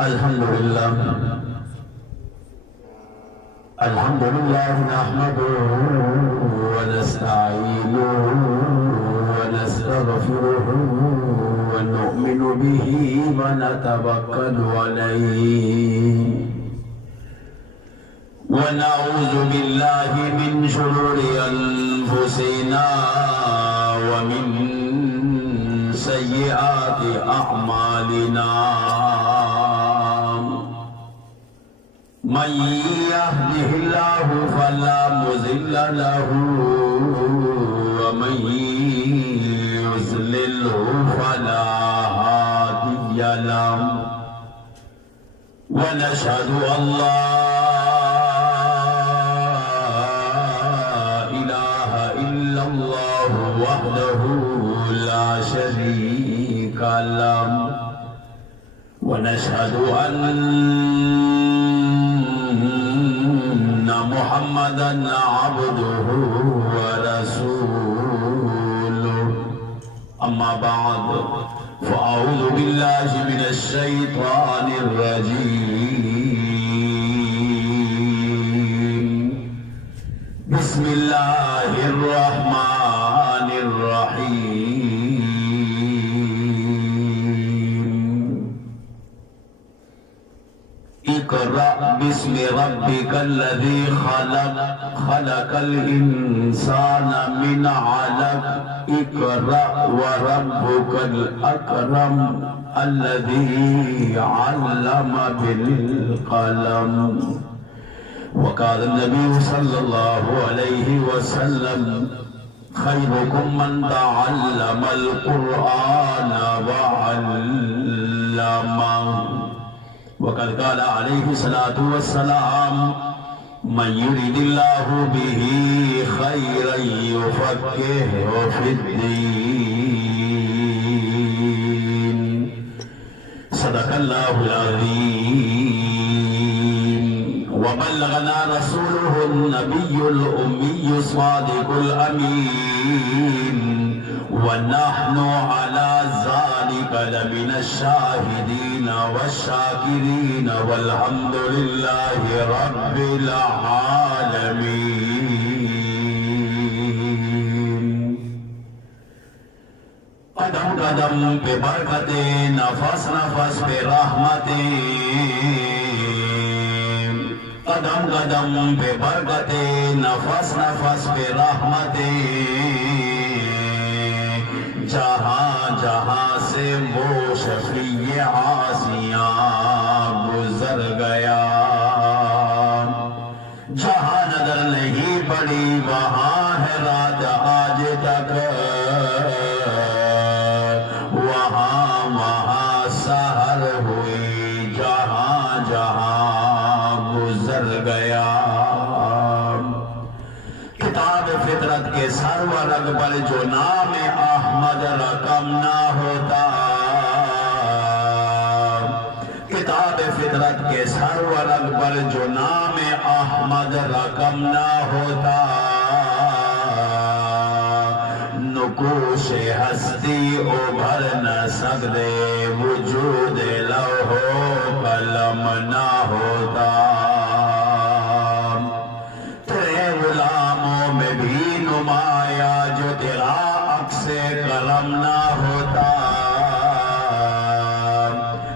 الحمد لله نحمده ونستعينه ونستغفره ونؤمن به ونتوكل عليه ونعوذ بالله من شرور أنفسنا ومن سيئات أعمالنا من يهده الله فلا مضل له ومن يضلله فلا هادي له ونشهد أن لا إله إلا الله وحده لا شريك له ونشهد أن محمدًا عبده ورسوله أما بعد فأعوذ بالله من الشيطان الرجيم بسم الله الرحمن الرحيم اقرأ باسم ربك الذي خلق الإنسان من علق اقرأ وربك الأكرم الذي علم بالقلم وقال النبي صلى الله عليه وسلم خيركم من تعلم القرآن وعلمه وقد قال عليه الصلاة والسلام من يريد الله به خيرا يفقهه في الدين صدق الله العظيم وبلغنا رسوله النبي الأمي الصادق الأمين ونحن على ذلك لمن الشاهدين والشاكرين والحمد لله رب العالمين قدم قدم پہ برکتیں نفس نفس پہ رحمتیں قدم قدم پہ برکتیں نفس نفس پہ رحمتیں جہاں جہاں سے وہ شفیع عاصیاں گزر گیا جہاں نظر نہیں پڑی وہاں ہے رات آج تک وہاں وہاں سحر ہوئی جہاں جہاں گزر گیا کتاب فطرت کے سرور اکبر جو نام احمد رقم نہ ہوتا کتاب فطرت کے سرور اکبر جو نام احمد رقم نہ ہوتا نقوش ہستی ابھر نہ سکتے وجود لوح و قلم نہ ہوتا تیرے غلاموں میں بھی نمایاں جو تیرا عکس کرم نہ ہوتا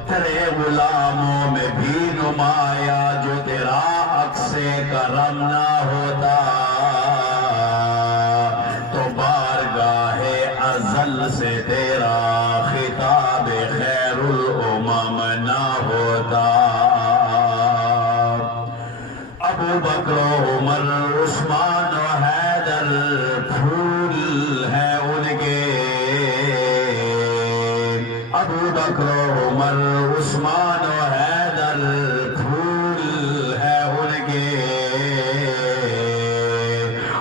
تیرے غلاموں میں بھی نمایاں جو تیرا عکس کرم نہ ہوتا تو بارگاہ ازل سے تیرا خطاب خیر الامم نہ ہوتا ابو بکر عمر عثمان و حیدر پھول ہیں ان کے ابو بکر عمر عثمان و حیدر پھول ہیں ان کے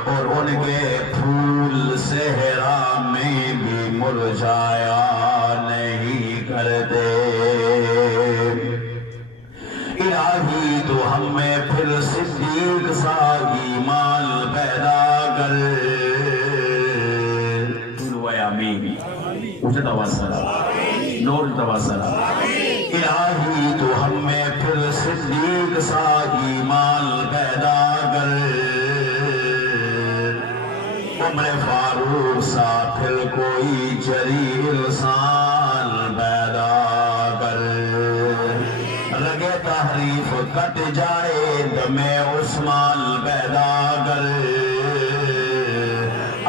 اور ان کے پھول صحرا میں بھی مرجھایا نہیں کرتے الہی تو ہم میں پھر صدیق سا ایمان پیدا کر آمین اونچا تواصلہ نور تواصلہ الہی تو ہم کٹ جائے دم عثمان پیدا کر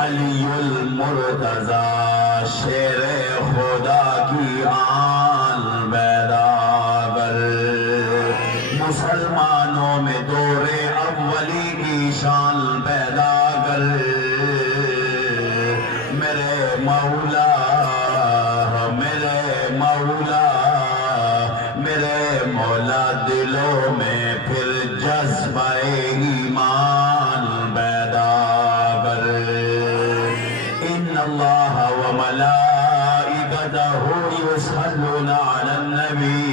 علی المرتضی شیر خدا کی آن پیدا کر مسلمانوں میں دور اولی کی شان پیدا کر میرے مولا میرے مولا میرے مولا دلوں میں پھر جذبہ ایمان پیدا کر ان اللہ و ملائکتہ یصلون علی النبی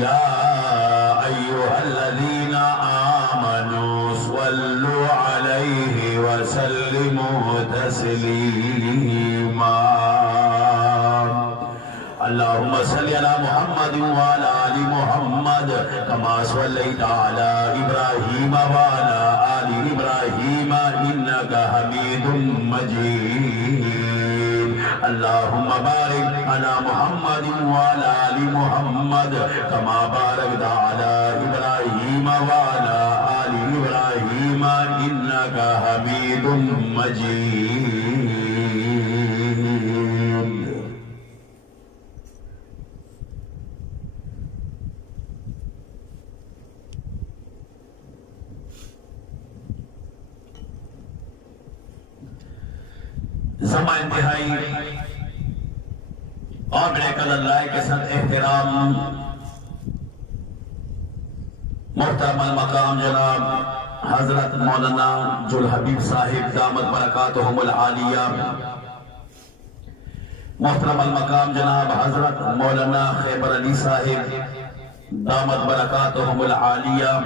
یا ایھا الذین آمنوا صلوا علیہ وسلموا تسلیما اللهم صل على محمد وعلى آل محمد كما صليت على إبراهيم وعلى آل إبراهيم إنك حميد مجيد اللهم بارك على محمد وعلى آل محمد كما باركت على إبراهيم وعلى آل إبراهيم إنك حميد مجيد زمان انتہائی قابل قدر اللہ کے ساتھ احترام محترم المقام جناب حضرت مولانا جلحبیب صاحب دامت برکاتہم العالیہ محترم المقام جناب حضرت مولانا خیبر علی صاحب دامت برکاتہم العالیہ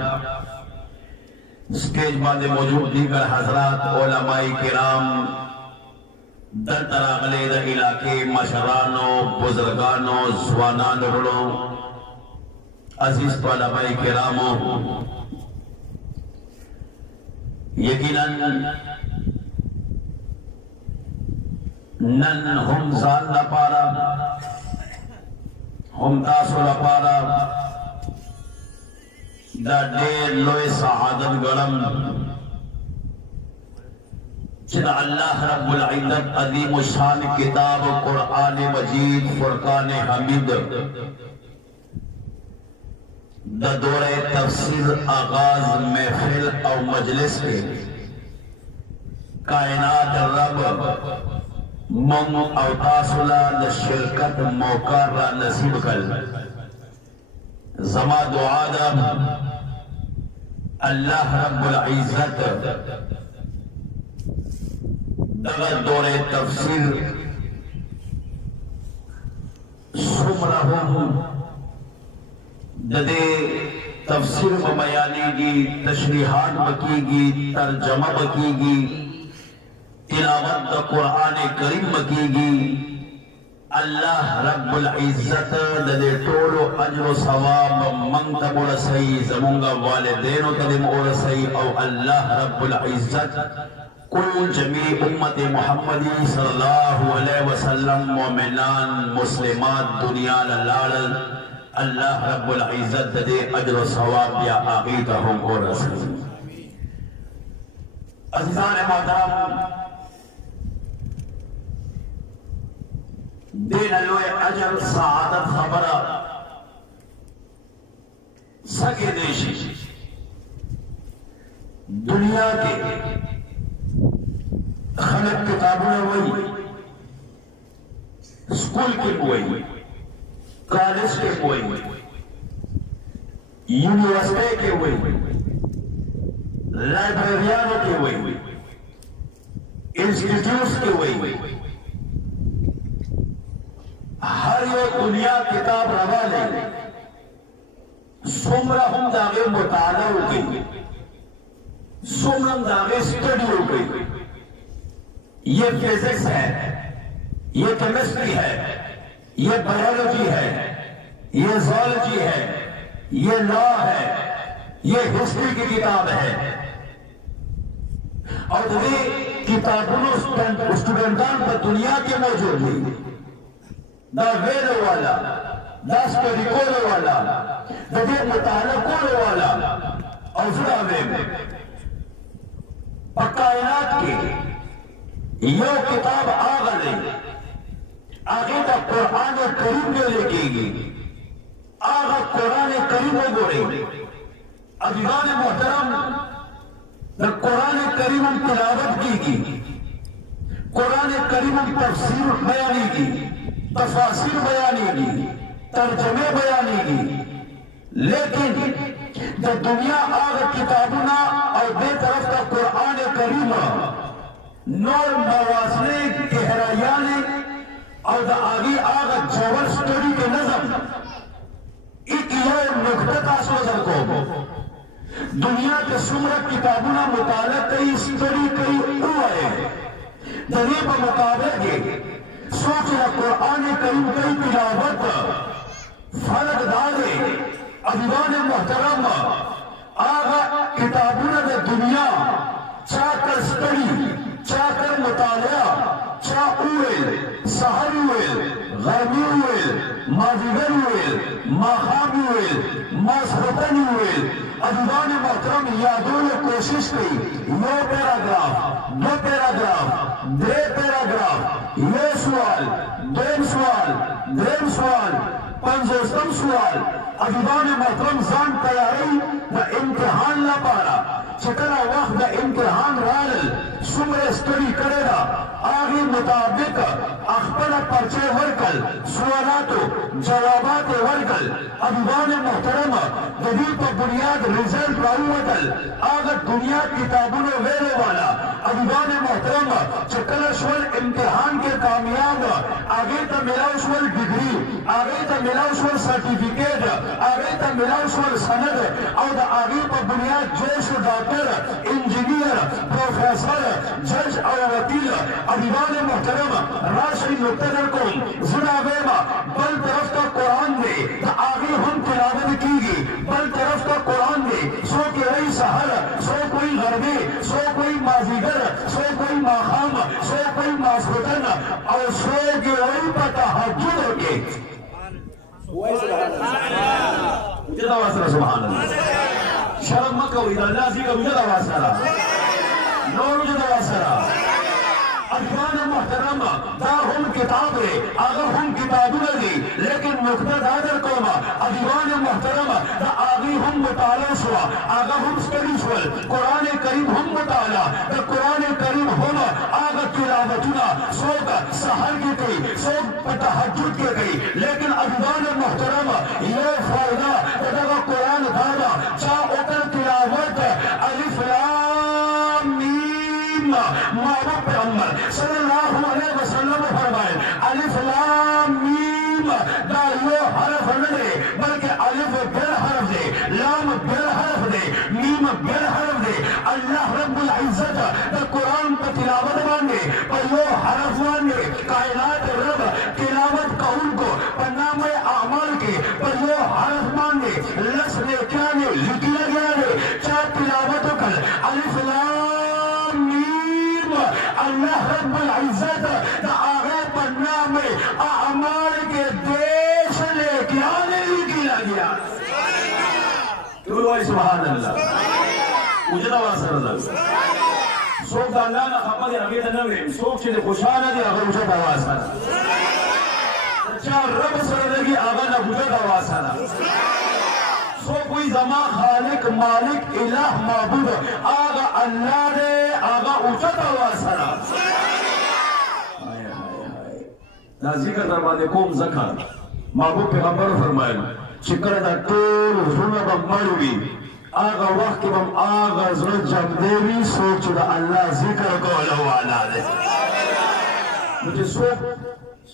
سٹیج باندے موجود دیگر حضرات علماء کرام در تراغلے در علاقے مشرانوں بزرگانوں زوانان رڑوں عزیز طلباء کراموں یقیناً نن ہم زال لپارا ہم تاسو لپارا دا دیر لوئے سعادت گرم چنہ اللہ رب العزت عظیم الشان کتاب قرآن مجید فرقان حمید دا دور تفسیر آغاز محفل او مجلس کے کائنات رب من او تاسولا دا شرکت موقع را نصیب کل زما دعا دا اللہ رب العزت دغت دور تفسیر سمرہم ددے تفسیر و بیانی گی تشریحات بکی گی ترجمہ بکی گی تلاوت دا قرآن کریم بکی گی اللہ رب العزت ددے ٹولو اجر و ثواب منتب رسائی زمونگا والدین و قدم رسائی او اللہ رب العزت کل جمیع امت محمدی صلی اللہ علیہ وسلم مومنان مسلمات دنیا للال اللہ رب العزت دے اجر و ثواب یا آقیتا ہم اور رسول عزیزان محترم دین لوئے اجر سعادت خبرہ سکے دیشی دنیا کے خلق کتابوں ہوئی سکول کے ہوئی کالج کے ہوئی یونیورسٹی کے ہوئی لائبریریانوں کے ہوئی انسٹیٹیوٹس کے ہوئی ہر یہ دنیا کتاب روا لے سمرہ ہم داغے مطالعہ ہو گئی سمرہ ہم داغے سٹڈی ہو گئی یہ فزکس ہے یہ کیمسٹری ہے یہ بایولوجی ہے یہ زوالوجی ہے یہ لا ہے یہ ہسٹری کی کتاب ہے اور یہ کتابوں اسٹوڈنٹان پر دنیا کے موجود ہوئی دا ویل والا داس کری کولو والا ددے مطالعہ کولو والا او زراویم پا کائنات کے یو کتاب آغا لے آگے تا قرآن کریم جو لے گی گی آغا قرآن کریم ہو گوڑے عزیزان محترم دا قرآن کریم تلاوت کی گی قرآن کریم تفسیر بیانی کی تفاسیر بیانی کی ترجمے بیانی کی لیکن دا دنیا آغا کتابنا اور بے طرف کا قرآن کریم نور موازنے گہرائیانے اور دا آگی آغا جوال سٹوری کے نظم ایک یہ نکتہ تاسو نظر کو دنیا کے سمرہ کتابنا مطالعہ کئی سٹوری کئی ہوا ہے دنیا پر مقابلہ کے سوچنا قرآن کریم کئی تلاوت فرق دارے عزیزان محترم آغا کتابوں نے دنیا چاہ کر سٹڈی چاہ کر مطالعہ چاہ اویل سحر اویل غربی اویل مازیگر اویل ماخابی اویل ماسخوتن اویل عزیزان محترم یادوں نے کوشش کی نو پیراگراف دو پیراگراف دے پیراگراف یہ سوال دین سوال درین سوال پنزوستم سوال عزیزان محترم زان تیاری دا امتحان لا پارا چکنا وقت دا امتحان رال سمر اسٹڈی کرے دا آگے مطابق اخبر پرچے ورکل سوالاتو جوابات ورکل عزیزان محترم جدید پر بنیاد ریزلٹ راوٹل آگا دنیا کتابوں ویلے والا عزیزان محترم چکنا شول امتحان کے کامیاب آگے تا ملاو شول ڈگری آگے تا ملاو شول سرٹیفکیٹ آگے تا ملاو شول سند اور آگے پر بنیاد جوش ڈاکٹر انجینئر پروفیسر جج اور وکیل عزیزان محترم راشد مقتدر کو زنا ویما بل طرف کا قرآن دے تا آگے ہم تلاوت کی گی بل طرف کا قرآن دے سو کہ رئی سحر سو کوئی غربے سو کوئی مازیگر سو کوئی ماخام سو کوئی ماسخوتن اور سو کہ رئی پا تحجد ہو کے مجھے دواسرہ سبحان اللہ شرم مکہ ہوئی دا اللہ سی کا مجھے دواسرہ نور مجھے دواسرہ عزیزان محترم دا ہم کتاب رے اگر ہم کتابوں لگی لیکن نقطہ دادر کوما عزیزان محترم دا آگی ہم مطالعہ شوا آگا ہم سٹڈی شوال قرآن کریم ہم مطالعہ دا قرآن کریم ہم آگا تلاوتنا سوک سحر کی گئی سوک تحجد کی گئی لیکن عزیزان محترم یہ فائدہ دا قرآن دادا چاہ اتر تلاوت الف لام میم محبوب پیغمبر صلی اللہ علیہ وسلم فرمائے الف لام میم دا یہ حرف نہیں بلکہ الف بل حرف دے لام بل حرف دے میم بل حرف دے اللہ رب العزت دا قرآن پر تلاوت مانگے پر یہ حرف مانگے کائنات رب تلاوت قول کو پر نام اعمال کے پر یہ حرف مانگے لس نے کیا نے لکیا گیا نے چاہ تلاوت کل الف لام میم اللہ رب العزت دا آغے پر نام اعمال کے دیش لے کیا نے لکیا گیا تو سبحان اللہ مجھے دواسر اللہ سوک دا اللہ نا خبر ربیت نویم سوک چھے خوشانہ دی اگر مجھے دواسر چاہ رب سر لگی آگا نا مجھے دواسر سو کوئی زمان خالق مالک الہ معبود آگا اللہ دے آگا اچھت دواسر دا ذکر دربانے کوم زکر محبوب پیغمبر فرمائل چکر دا طول حضور با مروی آگا وقت کی بم آگا زرد جم دیوی سوچ دا اللہ ذکر کو لوانا دے مجھے سوچ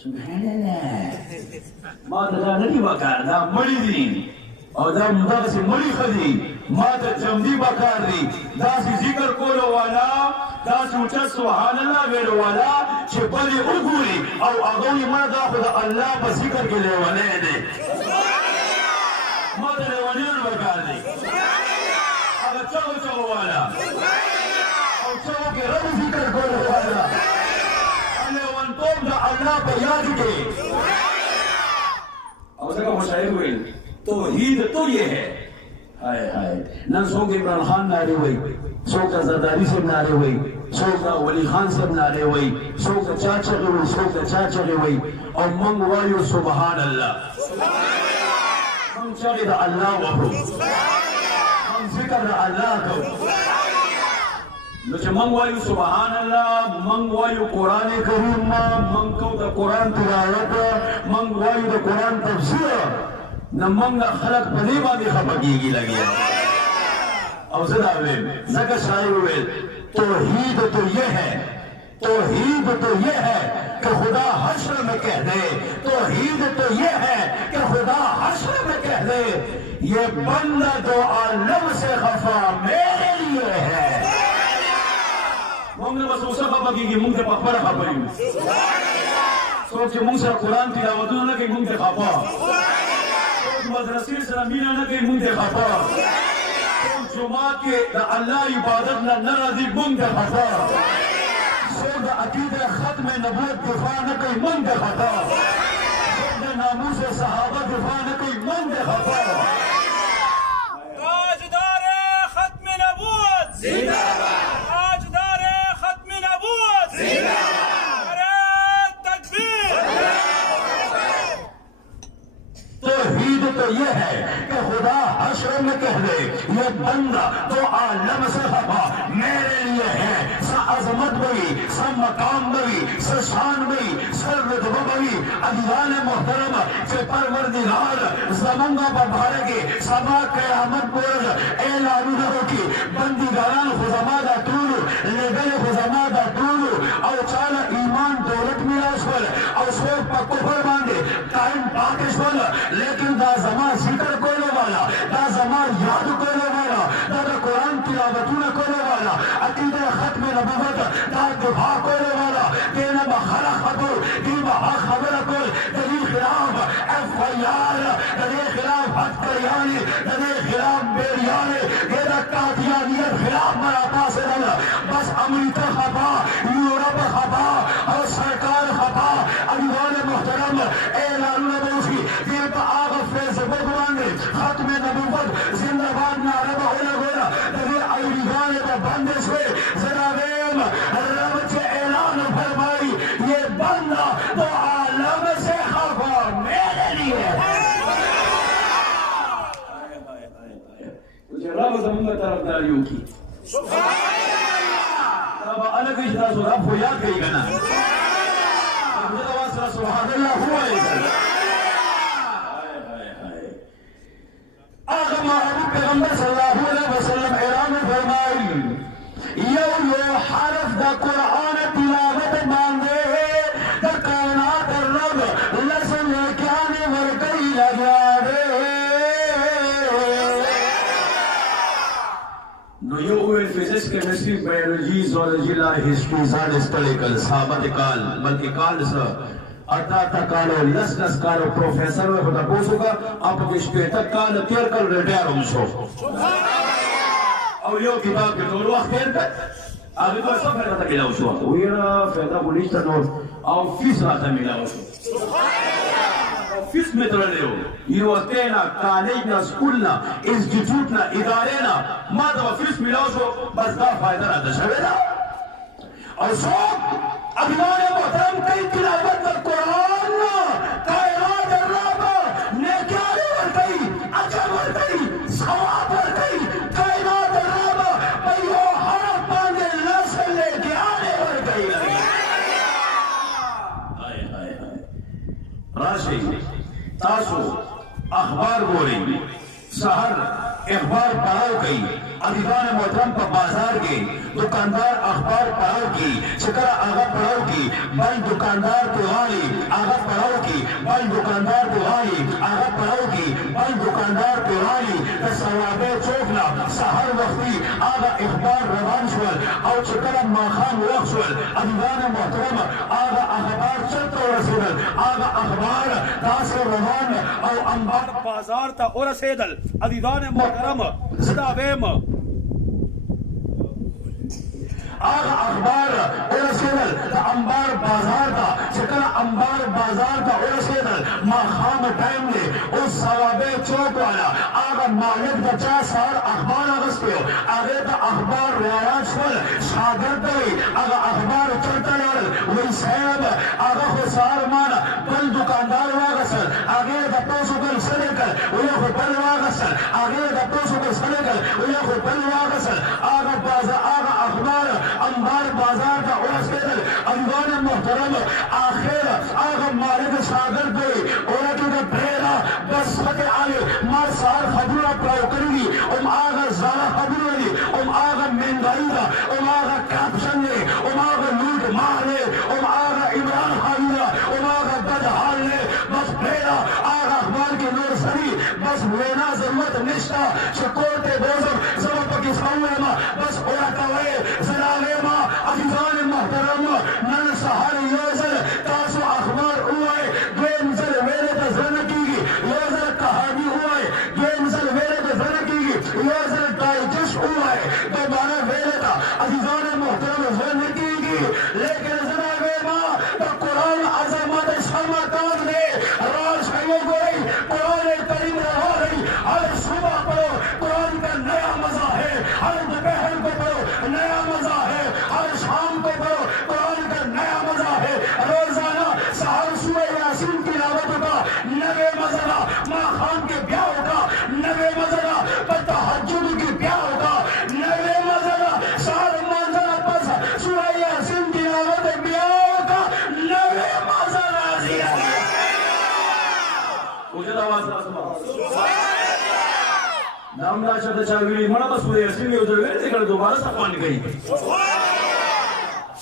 سبحان اللہ ما دا نکی بکار دا مری دی اور دا مدد سے مری خدی ما دا جمدی بکار دی دا سی ذکر کو لوانا دا سوچا سبحان اللہ بیرو والا چھے بلی اگوری او اگوی ما دا خدا اللہ پا ذکر کے لیوانے دے ما دا لیوانے بکار دی اگر چاو چاو والا او چاو کے رب ذکر کو لوانا لیوان توم دا اللہ پا یاد کے اور ذکر مشاہد ہوئے توحید تو یہ ہے. ہائے ہائے نن سوک عمران خان نعرے ہوئی, سوک زرداری سے نعرے ہوئی, سوک ولی خان سے نعرے ہوئی, سوک چاچا ہوئی, سوک چاچا ہوئی, اور منگ وایو سبحان اللہ, منگ چاگے دا اللہ وحو, منگ ذکر دا اللہ کو. نوچہ منگ وایو سبحان اللہ, منگ وایو قرآن کریم, منگ کو دا قرآن تلاوت, منگ وایو دا قرآن تفسیر, نہ منگا خلق پدی باندی خفقی گی لگی ہے. او زدہ ہوئے زکر شاعر ہوئے توحید تو یہ ہے, توحید تو یہ ہے کہ خدا حشر میں کہہ دے, توحید تو یہ ہے کہ خدا حشر میں کہہ دے, یہ بندہ دو عالم سے خفا میرے لیے ہے. منگ نے بس اسا خفا کی منگ سے پخبر خفا ہی سوچے منگ سے قرآن تلاوتوں نہ کہ منگ سے خفا, مدرسے سے امینہ نہ کہ منگ سے خفا, جماعت کے دا اللہ عبادت نہ نرازی منگ سے خفا, سوچ دا عقید ختم نبوت دفاع نہ کہ منگ سے خفا, سوچ دا ناموس صحابہ دفاع نہ کہ منگ سے خفا. تاجدار ختم نبوت زندہ باد, تاجدار ختم نبوت زندہ باد, نعرہ تکبیر. توحید تو یہ ہے کہ خدا حشر میں کہہ دے, یہ بندہ تو عالم سے خفا میرے لیے ہے. سا عظمت بئی, سا مقام بئی, سا شان بئی, سا رتبہ بئی, ادیان محترم چے پروردگار زمانگا ببھارگے سما قیامت برد اعلانو نہو کی بندگاران خزمادہ طولو لگل خزمادہ طولو او چالا ایمان دولت میراسول او سوک پا کفر باندے قائم پاکشول, لیکن دا زمان ذکر کولے والا, دا زمان یاد کولے والا, دا قرآن تلاوتون کولے والا, عقیدہ ختم نبوت دا دفاع کولے والا, دینا بخلا خطو دینا حق خبر کول, دلیل خلاف ایف آئی آر, دلیل خلاف حد کریانی, دلیل خلاف بیریانی, دینا قادیانیت خلاف مراتا سے دل, بس امریکہ خطا, یورپ خطا, اور سرکار خطا. ایوان محترم اعلان نبوسی دیتا آغا فیض بگوانے ختم نبوت زندہ باد نعرہ بہولا گولا دبی ایوان تا بندش ہوئے زنابیم رب چے اعلان فرمائی, یہ بندہ تو عالم سے خفا میرے لیے ہے. مجھے رب زمانگا طرف داریوں کی رب الگ اجلاس و رب کو یاد کئی گنا سبحان اللہ ہوا ہے. آقا محبوب پیغمبر صلی اللہ علیہ وسلم اعلان فرمائی, یو حرف دا قرآن تلاوت ماندے دا کائنات الرب لسن کیانے ورکی لگا دے. نو یو اوے physics chemistry biology zoology law history سال اسٹلیکل صحابت کال بلکہ کال سا اٹھاتا کالو لس کالو پروفیسر ہوئے خدا پوچھو گا آپ کو شپیتا کال تیر کل ریٹائر ہوں سو اور یو کتاب کے دور وقت تیر کر آگے تو ایسا فیدہ تھا ملاو شو ویرا فیدہ بولیشتا نور آو فیس راتا ملاو شو فیس میں ترلے ہو یونیورسٹینا کالجنا سکولنا انسٹیٹیوٹنا ادارینا ما دوا فیس ملاو شو بس دا فائدہ راتا شویدہ اور سوک ابیمان محترم کئی تلاوت در قرآن کائنات الرب نیکیاری ورکی اجر ورکی ثواب ورکی کائنات الرب پیو حرف باندے لسل نیکیاری ورکی. راشی تاسو اخبار گوری سہر اخبار پڑھاو گئی, ابیمان محترم پر بازار گئی, دکاندار اخبار پڑھاو کی, چکرہ آغا پڑھاو کی, بھائی دکاندار تیواری آغا پڑھاو کی, بھائی دکاندار تیواری آغا پڑھاو کی, بھائی دکاندار تیواری تصوابے چوکنا سہر وقتی آغا اخبار روان شول او چکرہ ماخان وقت شول, ابیمان محترم آغا اخبار چلتا رسیدل, آغا اخبار داس روان او انبار بازار تا رسیدل. ابیمان محترم زدہ ویم آغا اخبار ورسیدل دا انبار بازار دا چکل انبار بازار دا ورسیدل ما خام ٹائم لے اس ثوابے چوک والا آغا مالک دا چا سار اخبار آغس پیو آغے دا اخبار روایات شول شاگرد دوئی آغا اخبار چلتا لول وی صاحب آغا خسار مانا بل دکاندار واغسل آغے دا پوسو کل سلکل وی خو بل واغسل آغے دا پوسو کل سلکل وی خو بل واغسل آغا اخبار انبار بازار دا ورسیدل انوان محترم آخر آغا مالک شاگرد دوئی اورکی دا بھیرا بس خط آئے مار سار خبرہ پراؤ کرنی آغا زارہ خبرہ دی آغا مہنگائی دا آغا کیپشن لے آغا لوٹ مار لے آغا عمران خان دا آغا بدحال لے بس بھیرا آغا اخبار کی نور سری بس لینا ضرورت نشتا شکوٹ بوزم زمان پاکستان لیما بس اوڑکوئے زلالیما عزیزان محترم نن سہاری یوزل تاسو اخبار ہوئے دویم زل ویلے تا زنکی گی یوزل کہانی ہوئے دویم زل ویلے تا زنکی گی یوزل ڈائجسٹ ہوئے دوبارہ ویلے تا عزیزان محترم زنکی گی لیکن زنالیما تا قرآن عظمت شمتان دے راش حیو گوئی قرآن کریم رہا رہی ہر صبح پڑھو قرآن کا نیا مزہ ہے ہر دوپہر کو پڑھو نیا مزہ ہے ہر شام کو پڑھو قرآن کا نیا مزہ ہے روزانہ سحر سورہ یاسین کی تلاوت کا نوے مزہ ماں خان کے بیاہ کا نوے مزہ تہجد کی بیاہ کا نوے مزہ سحر منظر پس سورہ یاسین کی تلاوت بیاہ کا نوے مزہ راضی ہے مجھے آواز نام راشد چاویلی مڑا بس سورہ یاسین میں ادھر گئے لیکن دوبارہ سفان گئی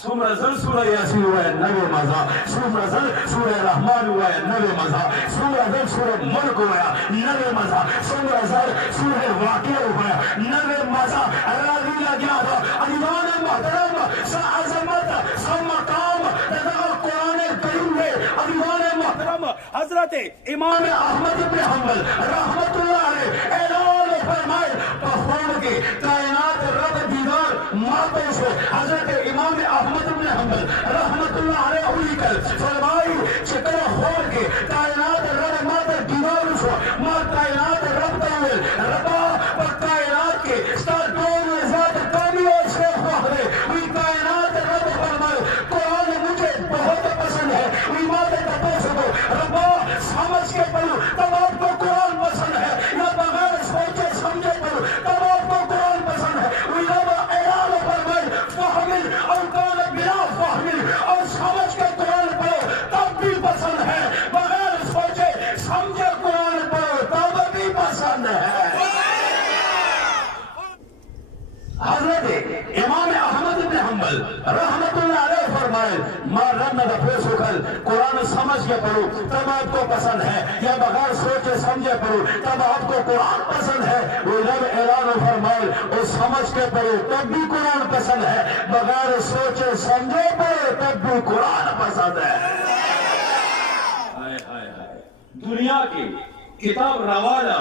سورہ زل سورہ یاسین ہوا ہے نوے مزہ سورہ زل سورہ رحمان ہوا ہے نوے مزہ سورہ زل سورہ ملک ہوا ہے نوے مزہ سورہ زل سورہ واقعہ ہوا ہے نوے مزہ راضی لگیا تھا علیمان محترم سا عظمت سا مقام تدغر قرآن کریم میں علیمان محترم حضرت امام احمد بن حنبل رحمت اللہ علیہ اعلان فرمائے پخوان کے کائنات رب دیدار ماتوں سے حضرت امام احمد بن حنبل رحمت اللہ علیہ ہوئی کل فرمائی چکر خور کے کائنات رب ماتر دیدار سے ما کائنات رب داول ربا و کائنات کے ستارتون ذات کامی اور شیخ وحرے وی کائنات رب فرمائے قرآن مجھے بہت پسند ہے وی ماتر تپو سکو ربا سمجھ کے پڑھو تب آپ کو قرآن پسند ہے یا بغیر سوچے سمجھے پڑھو تب آپ کو قرآن پسند ہے وی رب اعلان فرمائے فہمل اور کان بلا فہمل اور سمجھ کے قرآن پڑھو تب بھی پسند ہے بغیر سوچے سمجھے قرآن پڑھو تب بھی پسند ہے حضرت امام احمد بن حنبل رحمت اللہ علیہ فرمائے ما رن دفعے سکل قرآن سمجھ کے پڑھو تب آپ کو پسند ہے یا بغیر سوچے سمجھے پڑھو تب آپ کو قرآن پسند ہے وہ رب اعلان فرمائے اور سمجھ کے پڑھو تب بھی قرآن پسند ہے بغیر سوچے سمجھے پڑھو تب بھی قرآن پسند ہے دنیا کی کتاب روانا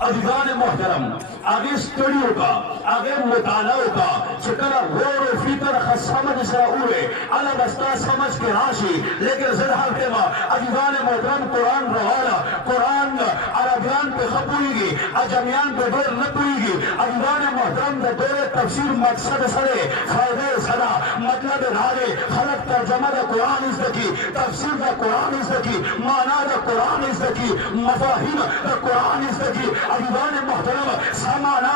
عزیزان محترم آگے اسٹڈیو کا آگے مطالعہ کا چکر غور و فکر سمجھ سے ہوئے الگ استا سمجھ کے راشی لیکن زدہ تیما عزیزان محترم قرآن روانا قرآن عربیان پہ خبوئی گی عجمیان پہ دور نپوئی گی عزیزان محترم دے دور تفسیر مقصد سرے فائدہ سرا مطلب رالے خلق ترجمہ دا قرآن اس دکی تفسیر دا قرآن اس دکی معنی دا قرآن اس دکی مفاہیم دا قرآن اس دکی عزیزان محترم سمانا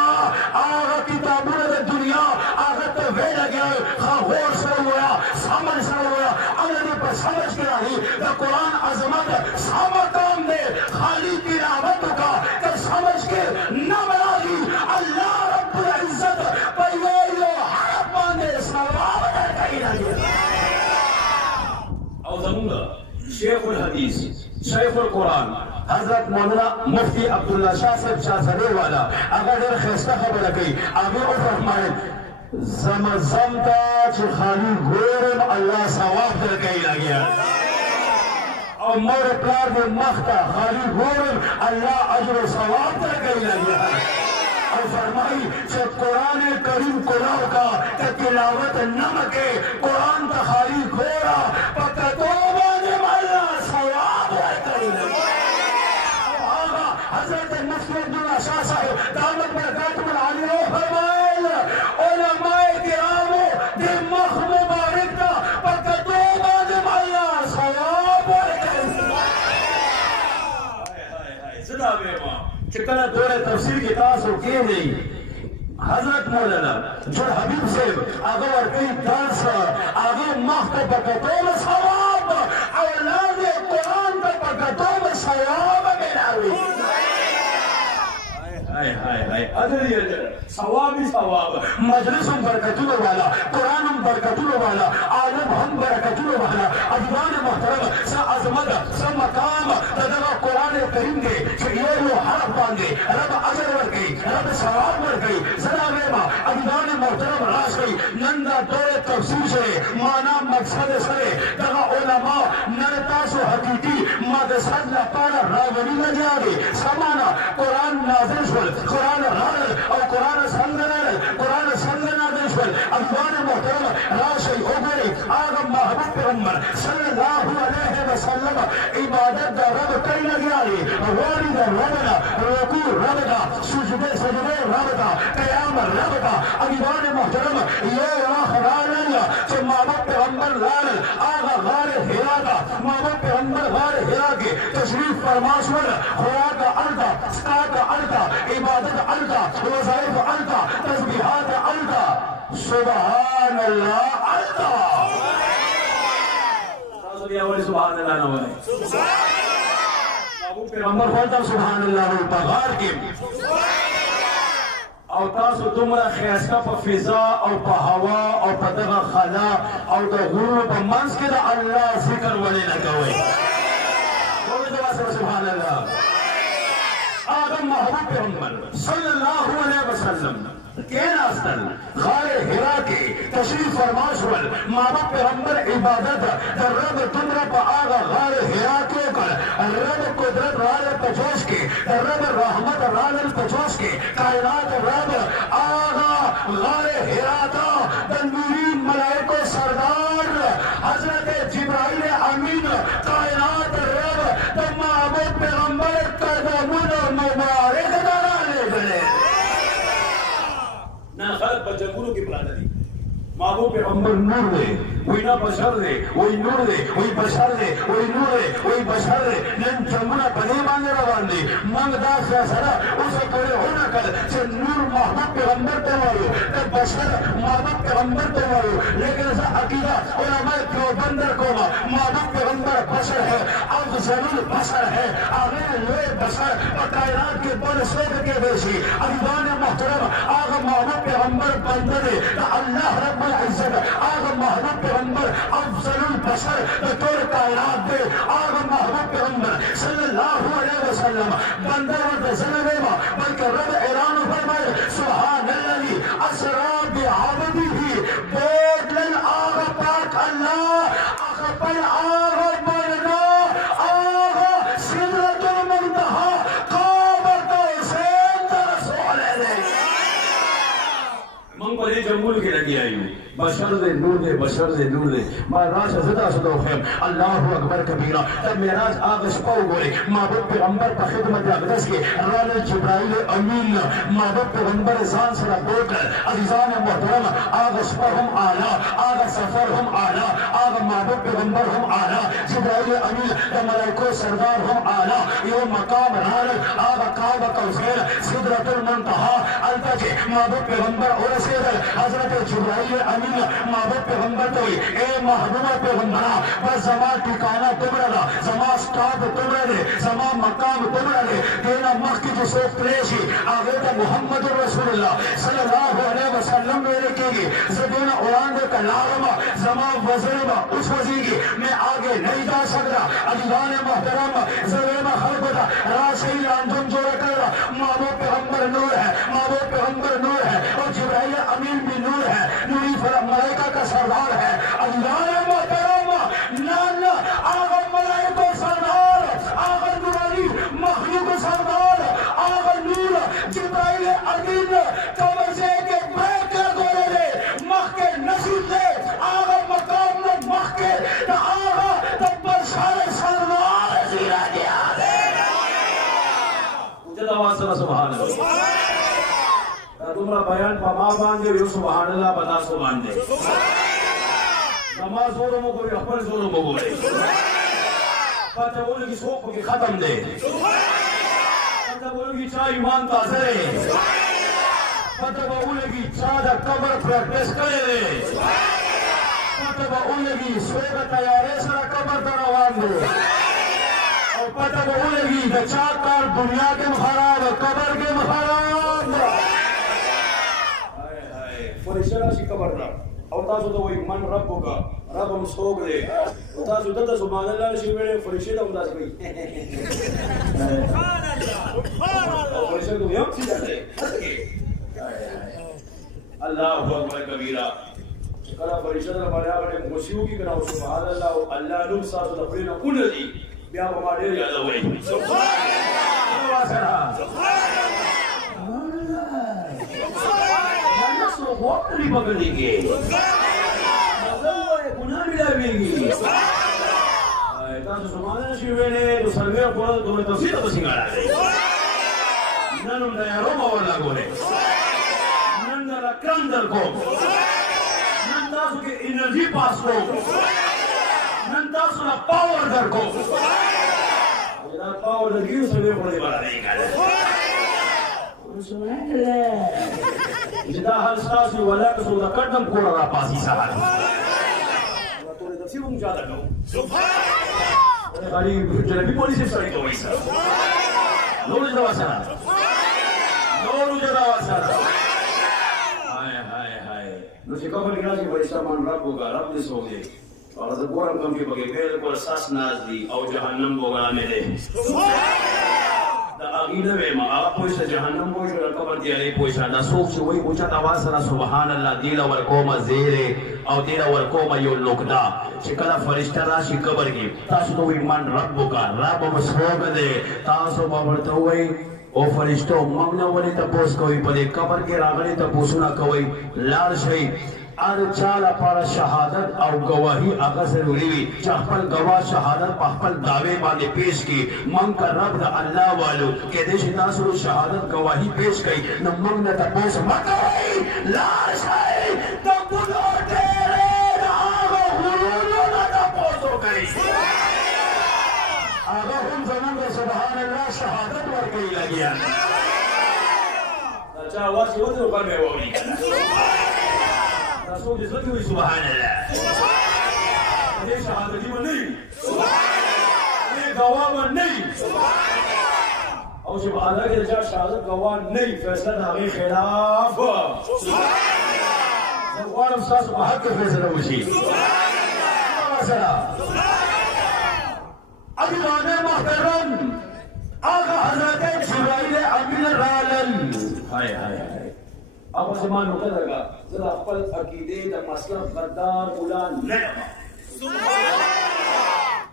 آغا کتابون دا دنیا آغا توے لگیا خواہور سے ہوا سمجھ سے ہوا اگر پر سمجھ کے رہی دا قرآن عظمت ساما کام دے خالی تلاوت کا کہ سمجھ کے نہ مرالی اللہ رب العزت پیوئیو حرب باندے سواب در کئی رہی او زمونگا شیخ الحدیث شیخ القرآن حضرت مولانا مفتی عبداللہ شاہ صاحب شاہ زدے والا اگر دیر خیستہ خبر کئی آگے او فرمائے زمزم تا چھ خالی گورم اللہ ثواب در کئی لگیا اور مور پلار دے مختا خالی گورم اللہ عجر و ثواب در کئی لگیا اور فرمائی کہ قرآن کریم قرآن کا کہ تلاوت نمکے قرآن تخاری کھوڑا پکا تو بانے مالا ثواب ہے کریم آغا حضرت مفتی عبداللہ شاہ صاحب دامت برکاتم العالیہ فرمائے علماء کرامو دے مخ مبارک دا پکا تو بانے مالا ثواب ہے کریم زدہ بے ماں چکلہ دور تفسیر کی تاثر کیے نہیں حضرت مولانا جو حبیب سے آگا ورکی درس آگا مخت پکتوم ثواب اولاد قرآن کا پکتوم ثواب ملاوی ادری اجر ثوابی ثواب مجلس برکتوں والا قرآن برکتوں والا عالم ہم برکتوں والا ادوان محترم سا عظمت سا مقام تدغا قرآن کریم دے یہ وہ حرف باندے رب اجر ورگئی رب ثواب ورگئی ذرا میما ادوان محترم راش گئی نندہ دور تفسیر سے مانا مقصد سرے دغا علماء نرتاس و حقیقی مدسد لپانا راولی نجاگے سمانا قرآن نازل شول قرآن رال اور قرآن سندنال قرآن سندنال شول ادوان محترم راشی اوگرے آغا محبوب پیغمبر صلی اللہ علیہ وسلم عبادت دا رب کئی لگیاری واری دا ربنا رکوع رب دا سجدے رب دا قیام رب دا ادوان محترم یہ راہ رالل کہ محبوب پیغمبر رالل آغا غار حرا دا محبوب پیغمبر غار حرا کے تشریف فرماشور خوراک اردا سکاک اردا عبادت اردا وظائف اردا تسبیحات اردا سبحان اللہ اردا سبحان اللہ نوائے محبوب پیغمبر فالتا سبحان اللہ والپغار کی او تاسو دومره خیاسته په فضا او په هوا او په دغه خلا او د غرونو په منځ کې د الله ذکر ولې نه کوئ ټول دې سبحان الله آدم محبوب پیغمبر صلی اللہ علیہ وسلم کین آستل غار حرا کے تشریف فرماش ول محبوب پیغمبر عبادت در رب تمرا پا آغا غار حرا کے کر رب قدرت رال پچوش کے رب رحمت رال پچوش کے کائنات رب آغا غار حرا تا تنویرین ملائکو سردار حضرت جبرائیل امین کائنات رب تم محبوب پیغمبر قدمون مبارک دلانے بلے نہ خلق پر جنگونوں کی پلانہ دی محبوب پیغمبر نور دے وہی نہ بشر دے وہی نور دے وہی بشر دے وہی نور دے وہی بشر دے نن جنگونہ پنے مانے روان دے مانگ دا فیصلہ اسے کرے ہونا کر سے نور محبوب پیغمبر تے وارو تے بشر محبوب پیغمبر تے وارو لیکن ایسا عقیدہ علماء دیوبندر کوما محبوب پیغمبر بشر ہے افضل البشر ہے آغیر لوے بشر اور کائنات کے بل سوک کے بیشی ادوان محترم آغا محبوب پیغمبر بندے تا اللہ رب العزت آغا محبوب پیغمبر افضل البشر طور کائنات دے آغا محبوب پیغمبر صلی اللہ علیہ وسلم بندر ورد زنبیما بلکہ رب اعلان فرمائے سبحان اللہ اسرا بعبدی ہی بود لن آغا پاک اللہ اخبر آغا بلنا آغا سدرت المنتہا قابر قوسین رسول اللہ من پر یہ جمہور کی لگی آئی ہوں بشر دے نور دے بشر دے نور دے مہراج زدہ صدو خیم اللہ اکبر کبیرہ تب مہراج آغش پاو گولے محبوب پیغمبر پا خدمت اقدس کے رال جبرائیل امین محبوب پیغمبر زان سر بوکر عزیزان محترم آغش پا ہم آلہ آغا سفر ہم آلہ آغا محبوب پیغمبر ہم آلہ جبرائیل امین دا ملائکو سردار ہم آلہ یہ مقام رال آغا کعبہ کوسیر صدرت المنتہا التجے محبوب پیغمبر اور سیدر حضرت جبرائیل امین محبوب پیغمبر تو اے محبوب پیغمبرہ بس زمان ٹھکانا تمرا زمان سٹاپ تمرا زمان مقام تمرا دینا مخ کی جو سوک پریشی آغیتا محمد رسول اللہ صلی اللہ علیہ وسلم میرے کی گی زبینا اوران دے کلارما زمان وزرما اس وزیگی میں آگے نہیں جا سکتا ادوان محترم زبینا خلقتا راشی لاندن جو رکھا محبوب پیغمبر نور ہے محبوب پیغمبر نور ہے اور جبرائیل امین بھی نور ہے نوری ملائکہ کا سردار ہے اللہ محترم نانا آغا ملائکہ سردار آغا نورانی مخلوق سردار آغا نور جبرائیل امین آواز سره سبحان الله. تمہارا بیان پا ما باندے یو سبحان اللہ بتا سو باندے. نماز زوروں مو کوئی اپنے زوروں مو کوئی. پتہ بولے کی سوک کی ختم دے. پتہ بولے کی چاہ ایمان تازہ ہے. پتہ بولے کی چاہ دا قبر پریکٹس کرے دے. پتہ بولے کی سوک تیارے سرا قبر دا روان دے. اور پتہ بولے کی دا چاہ کار دنیا کے مخاراب قبر کے مخاراب. فرشتہ راشی قبر را اور تاسو ته وای من رب وکا رب هم سوګ دی او تاسو ته سبحان الله شي ویلې فرشتہ هم داس کوي سبحان الله فرشتہ یو څه ده الله اکبر کبیره کله فرشتہ د باندې باندې مشیو کی کراو سبحان الله او الله نو تاسو د خپل نه اونلي بیا په ما ډیر یاد وای سبحان الله سبحان بہت نہیں پکڑیں گے گناہ ملاویں گے تاسو سبحان الله شي ویلې نو سلوي قرآن ته تفسیر به څنګه راځي نن هم د یارو باور لګولې نن د رکان در کو نن تاسو کې انرژي پاس کو نن تاسو لا پاور در کو دا پاور د یو سلوي قرآن باندې کړه سبحان الله جدا هر ساسي ولا کسو دا قدم کو را پاسي سوال تو د تفسیر هم زیاده کو سبحان الله غالي جنبي پولیس سره کوي نور جدا واسره نور جدا واسره هاي هاي هاي نو چې کوم راځي وای سامان رب وګا رب دې سوګي اور د ګورم کم کې بګي بالکل ساس ناز دي او جهنم وګا مې ده سبحان الله دا اغینا ویما آپ پویسا جہنم پویسا قبر دیالی پویسا دا سوک چی وی پوچھا تواسنا سبحان اللہ دیل ورکوما زیرے او دیل ورکوما یو لکدا چکلا فرشتہ راشی قبر کی تاسو تو وی من رب کا رب مسوگ دے تاسو بابرتا ہوئی او فرشتو ممنا ولی تپوس کوئی پدے قبر کے راغلی تپوسنا کوئی لار شئی ار چالا پارا شہادت او گواہی آقا سے رولیوی چاہپل گواہ شہادت پاہپل دعوے بانے پیش کی منگ کا رب دا اللہ والو کہ دیشی تاثر شہادت گواہی پیش کی نو منگ نا تپوس مکوئی لاش ہے تکلو تیرے آگا حلولو نا تپوس ہو گئی آگا ہم زمان کا سبحان اللہ شہادت ورکی لگیا اچھا آواز سے ہوتے اوپر میں وولی رسول جزت ہوئی سبحان اللہ یہ شہادتی من نہیں یہ گواہ من نہیں اور سبحان اللہ کے جا شہادت گواہ نہیں فیصلہ داغی خلاف زبوان افساس بحق کے فیصلہ ہوشی اکبر محترم آقا حضرت جبرائیل امین رالن ہائے ہائے ہائے آپ زمان ہوتا لگا ذرا اقبل عقیدے دا مسئلہ غدار اولان نعمہ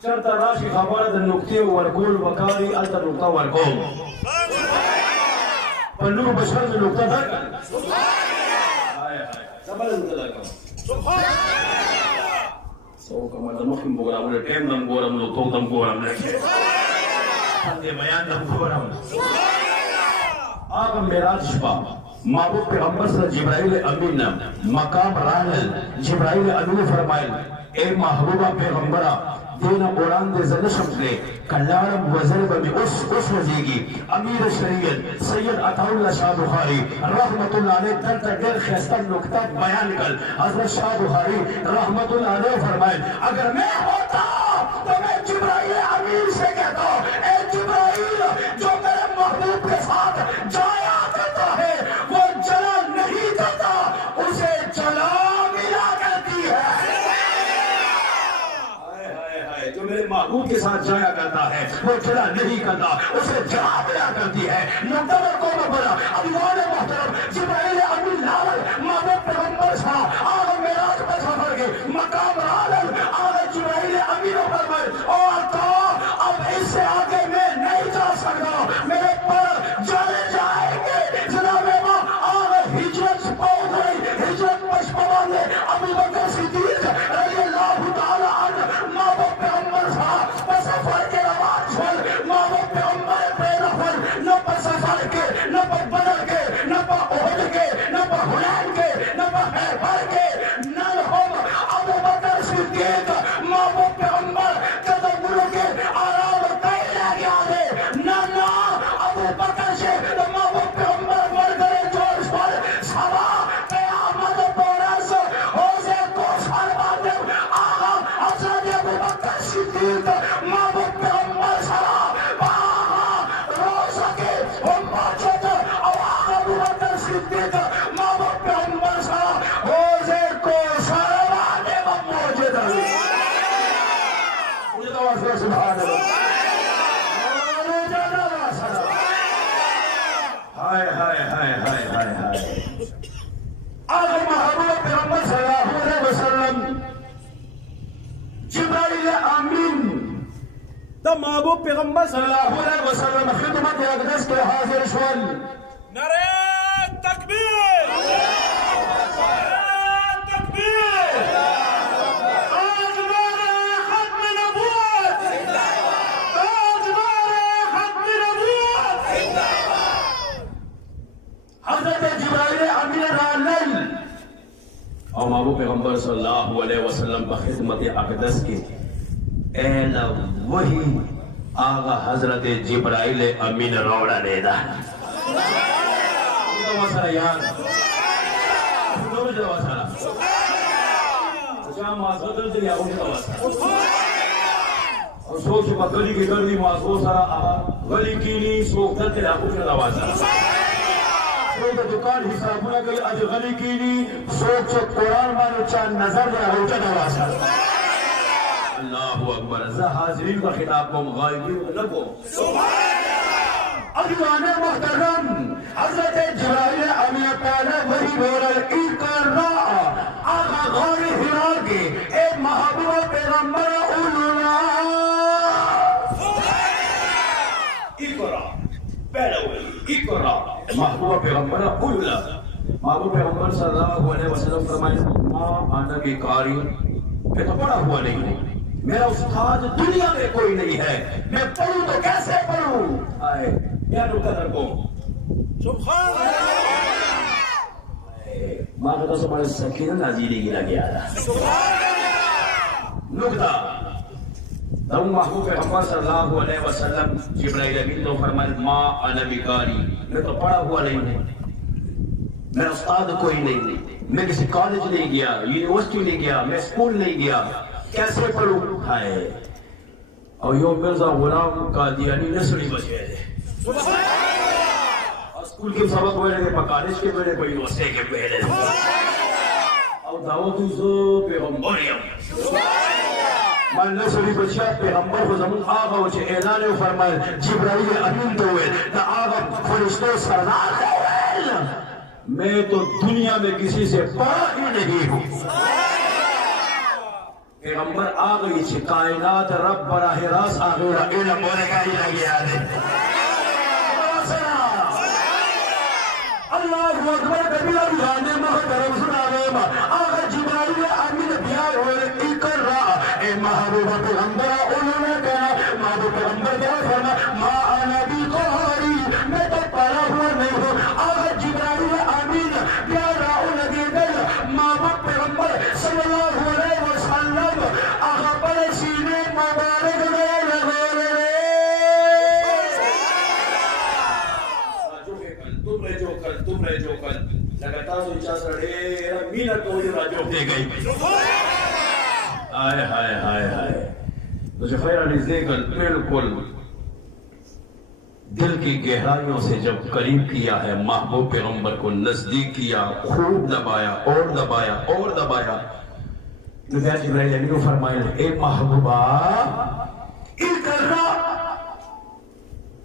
چرتا راشی خبر دا نکتے ورگول وکاری التا نکتا ورگول پنور بشر دا نکتا درکن زبال نکتا درکن سو کمال دا مخیم بگرام لے ٹیم دم گورم لو تو دم گورم لے اندے بیان دم گورم آقا میراج شپا محبوب پیغمبر صلی جبرائیل امین مقام رانل جبرائیل امین فرمائل اے محبوبہ پیغمبرہ دینا قرآن دے زنشم لے کلارم وزرب میں اس وزیگی امیر شریعت سید عطاءاللہ شاہ بخاری رحمت اللہ علیہ تلتا دیر خیستہ نکتہ بیان کل حضرت شاہ بخاری رحمت اللہ علیہ فرمائل اگر میں ہوتا تو میں جبرائیل امین سے کہتا ہوں اے جبرائیل جو میرے محبوب کے ساتھ جایا کرتا ہے وہ جلا نہیں کرتا اسے جلا ملا کرتی ہے جو میرے محبوب کے ساتھ جایا کرتا ہے وہ جلا نہیں کرتا اسے جلا ملا کرتی ہے نقطہ کو بڑا ابوال محترم جبرائیل امین لاول محبوب پیغمبر صاحب آگے معراج پر سفر کے مقام رالل آگے جبرائیل امین فرمائے اور تو اب اس سے آگے میں نہیں جا سکتا میرے پر جلے جائیں گے جناب ماں آگے ہجرت پہنچ گئی ہجرت پشپوان نے ابو بکر صدیق رضی اللہ تعالی عنہ محبوب پیغمبر صاحب پر سفر کے رواج چھوڑ محبوب پیغمبر پہ نفر نہ پر سفر ابو بکر سے محبوب پیغمبر مر گئے جوش پر سوا قیامت پورس حوضے کو سربات آغا حضرت ابو بکر صدیق محبوب پیغمبر سرا آغا روزہ کے امت آغا ابو بکر صدیق محبوب پیغمبر سرا حوضے کو سربات موجود سبحان اللہ ہائے ہائے ہائے ہائے ہائے ہائے آخر محبوب پیغمبر صلی اللہ علیہ وسلم جبرائیل امین دا محبوب پیغمبر صلی اللہ علیہ وسلم خدمت اقدس کے حاضر شول نعرہ تکبیر نعرہ تکبیر حضرت جبرائیل امین رانل اور محبوب پیغمبر صلی اللہ علیہ وسلم بخدمت اقدس کے اہل وہی آغا حضرت جبرائیل امین روڑا لیدہ یہ مسئلہ یاد دونوں جو مسئلہ جہاں معصودل سے یا ہوگی مسئلہ اور سوچ مقلی کی کردی معصود سارا آغا غلی کینی سوک دلتے لاکھو کے دوازہ سوک دکان حسابونا گئی اج غلی کینی سوک چو قرآن مانو چاند نظر دیا ہوتا دوازہ اللہ اکبر ازا حاضرین کا خطاب کو مغائبین لگو اجوان محترم حضرت جبرائیل امین تعالی وہی بولر اکرا آغا غوری ہرا کے اے محبوب پیغمبر اولونا اکرا پہلے ہوئی اکرا محبوب پیغمبر اولونا محبوب پیغمبر صلی اللہ علیہ وسلم فرمائے ماں آنا کی کاری میں تو پڑھا ہوا نہیں ہوں میرا استاد دنیا میں کوئی نہیں ہے میں پڑھوں تو کیسے پڑھوں آئے کیا نکتہ درکو سبحان اللہ ماں کا تو سب بڑے سکینہ نازیلی گلا گیا نکتہ تم محبوب پیغمبر صلی اللہ علیہ وسلم جبرائیل امین تو فرمائے ماں انا بیکاری میں تو پڑھا ہوا نہیں ہوں میرا استاد کوئی نہیں میں کسی کالج نہیں گیا یونیورسٹی نہیں گیا میں اسکول نہیں گیا کیسے پڑھوں ہائے اور یوں مرزا غلام قادیانی نسلی بچے تھے اسکول کے سبق ہوئے تھے کالج کے پہلے کوئی وسے کے پہلے اور دعوت سو پیغمبریم میں نسلی بچہ پیغمبر کو زمان آغا وچے اعلان فرمائے جبرائیل امین تو ہوئے نا آغا فرشتو سردار ہوئے میں تو دنیا میں کسی سے پڑھا ہی نہیں ہوں پیغمبر آگئی چھے کائنات رب براہ راس آگئی علم بولے کا ہی لگی آدھے اللہ اکبر کبیرہ جانے محترم سناوے آگا جبرائیل امین بیار ہوئے اکر رہا اے محبوب پیغمبر انہوں نے کہا محبوب پیغمبر کیا فرما ما انا بی قہاری میں تو پڑھا ہوا نہیں ہوں آگا جبرائیل امین بیار رہا لگے گئے محبوب پیغمبر صلی اللہ علیہ وسلم آگا پڑے سینے مبارک میں لگے تم رہے جو کل لگتا تو چاہ سڑے مینہ توڑی راجو دے گئی آئے ہائے ہائے ہائے تو جو خیر علیہ دیکھل بالکل دل کی گہرائیوں سے جب قریب کیا ہے محبوب پیغمبر کو نزدیک کیا خوب دبایا اور دبایا اور دبایا تو کیا جبرائیل امین کو فرمائے اے محبوبہ اقرا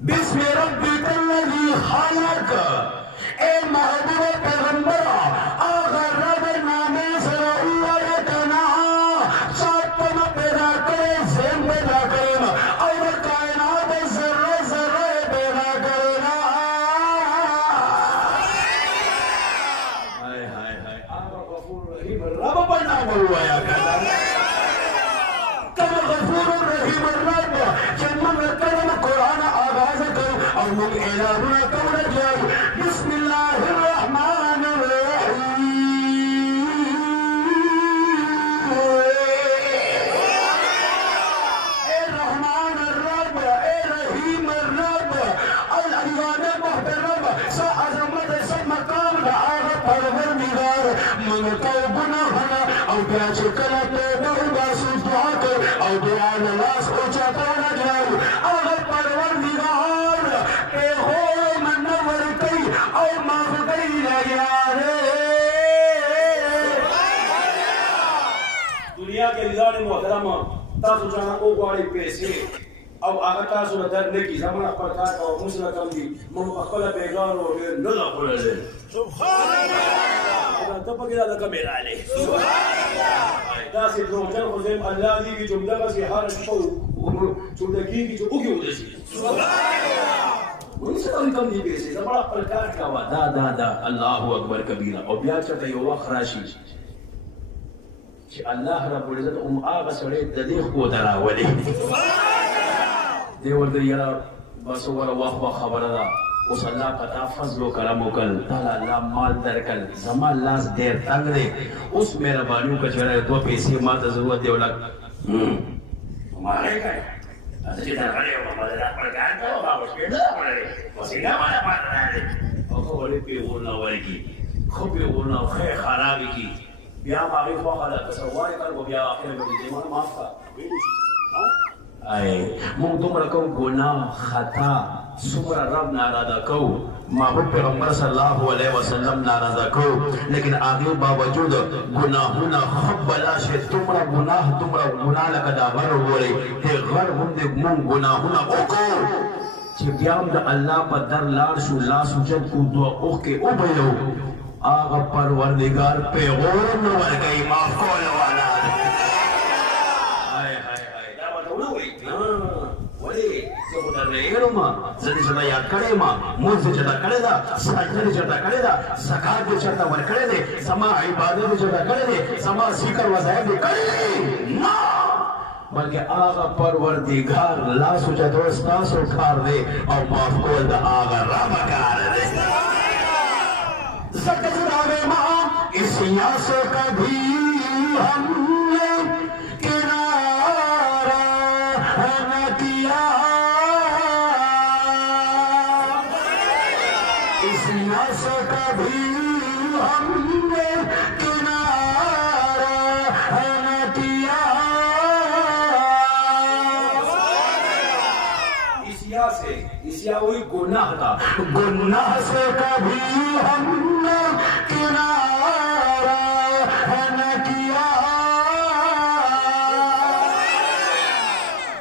بسم ربک الذی خلق اے محبوب پیغمبر آغا رب نامے سے اویتنا ساتم پیدا کرے زم پیدا کرے اور کائنات ذرہ ذرہ پیدا کرے ہائے ہائے ہائے آغا غفور رحیم رب بنا ہوا یا کہتا کم غفور رحیم الرب جب من کلم قرآن آغاز کرو اور من اعلاننا کون جاؤ بسم اللہ الرحمن الرحیم اے رحمان الرب اے رحیم الرب العلیان بیا چې کله توبه وباسو دعا کوي او دعا له لاس اوچته ولګوو هغه پروردګار پیغور منور کوي او معاف کوي لګیا دی دنیا کے نظام محترم تاسو چاہاں او غواړي پیسې او هغه تاسو له در نه کی زمونه خپل کار او موږ نه کم دي موږ خپل بیګار او ډېر نه لا کولل سبحان الله ته پکې دا کمه رااله سبحان الله دا سي دروځل خو زم الله دې کی جمله سي هر شپه چودګي کی چې وګي ودسي سبحان الله موږ سره کم دي پیسې زمونه خپل کار کاوه دا الله اکبر کبیره او بیا چې یو وخت راشي چې الله رب العزت هغه سړی د دې خو دراولي دی ورته یاره بس وره وخت خبره ده اوس الله پتا فضل و کرم وکړ تعالی الله مال درکړ زما لاس ډېر تنګ دی اوس مهرباني وکړه چې دوه پیسې ما ته ضرورت دی ولګ مالې کوي چې دا غړي او ما دا پر کار ته او اوس کې دا مالې اوس یې ما نه پاتره او خو ولې پیغور نه ورکی خو پیغور نه خیر خرابې کی بیا باغی خو خلا تصویر کړو بیا اخر به دې ما معاف کړ ای مونږ دومره کوم ګناه خطا څومره رب ناراضه کوو محبوب پیغمبر صلی الله علیه وسلم ناراضه کوو لیکن هغې باوجود ګناهونه خبلا شي دومره ګناه لکه دا غر وګورئ دې غر هم دې مونږ ګناهونه وکړو چې بیا هم د الله په در لاړ شو لاس اوچت کړو دوه اوښکې وبهیو آغا پروردگار پیغور نو ورگئی معاف کول والا دا بتاونه وای ولی زه خو درنه یېرم زه دې چېرته یاد کړی ما مونځ دې چېرته کړې ده سجده دې چېرته کړې ده زکات دې چېرته ورکړی دی زما عبادت دې چېرته کړی دی زما ذکر وظایف دې کړی دی نه بلکې هغه پروردګار لاس اوچتول ستاسو کار دی او معاف کول د هغه رب کار دی زکزراوے ماں اس یہاں سے کبھی ہم نے کنارہ نہ کیا اس یہاں سے کبھی ہم نے کنارہ نہ کیا اسیا وہی گناہ تھا گناہ سے کبھی ہم نے کنارہ نہ کیا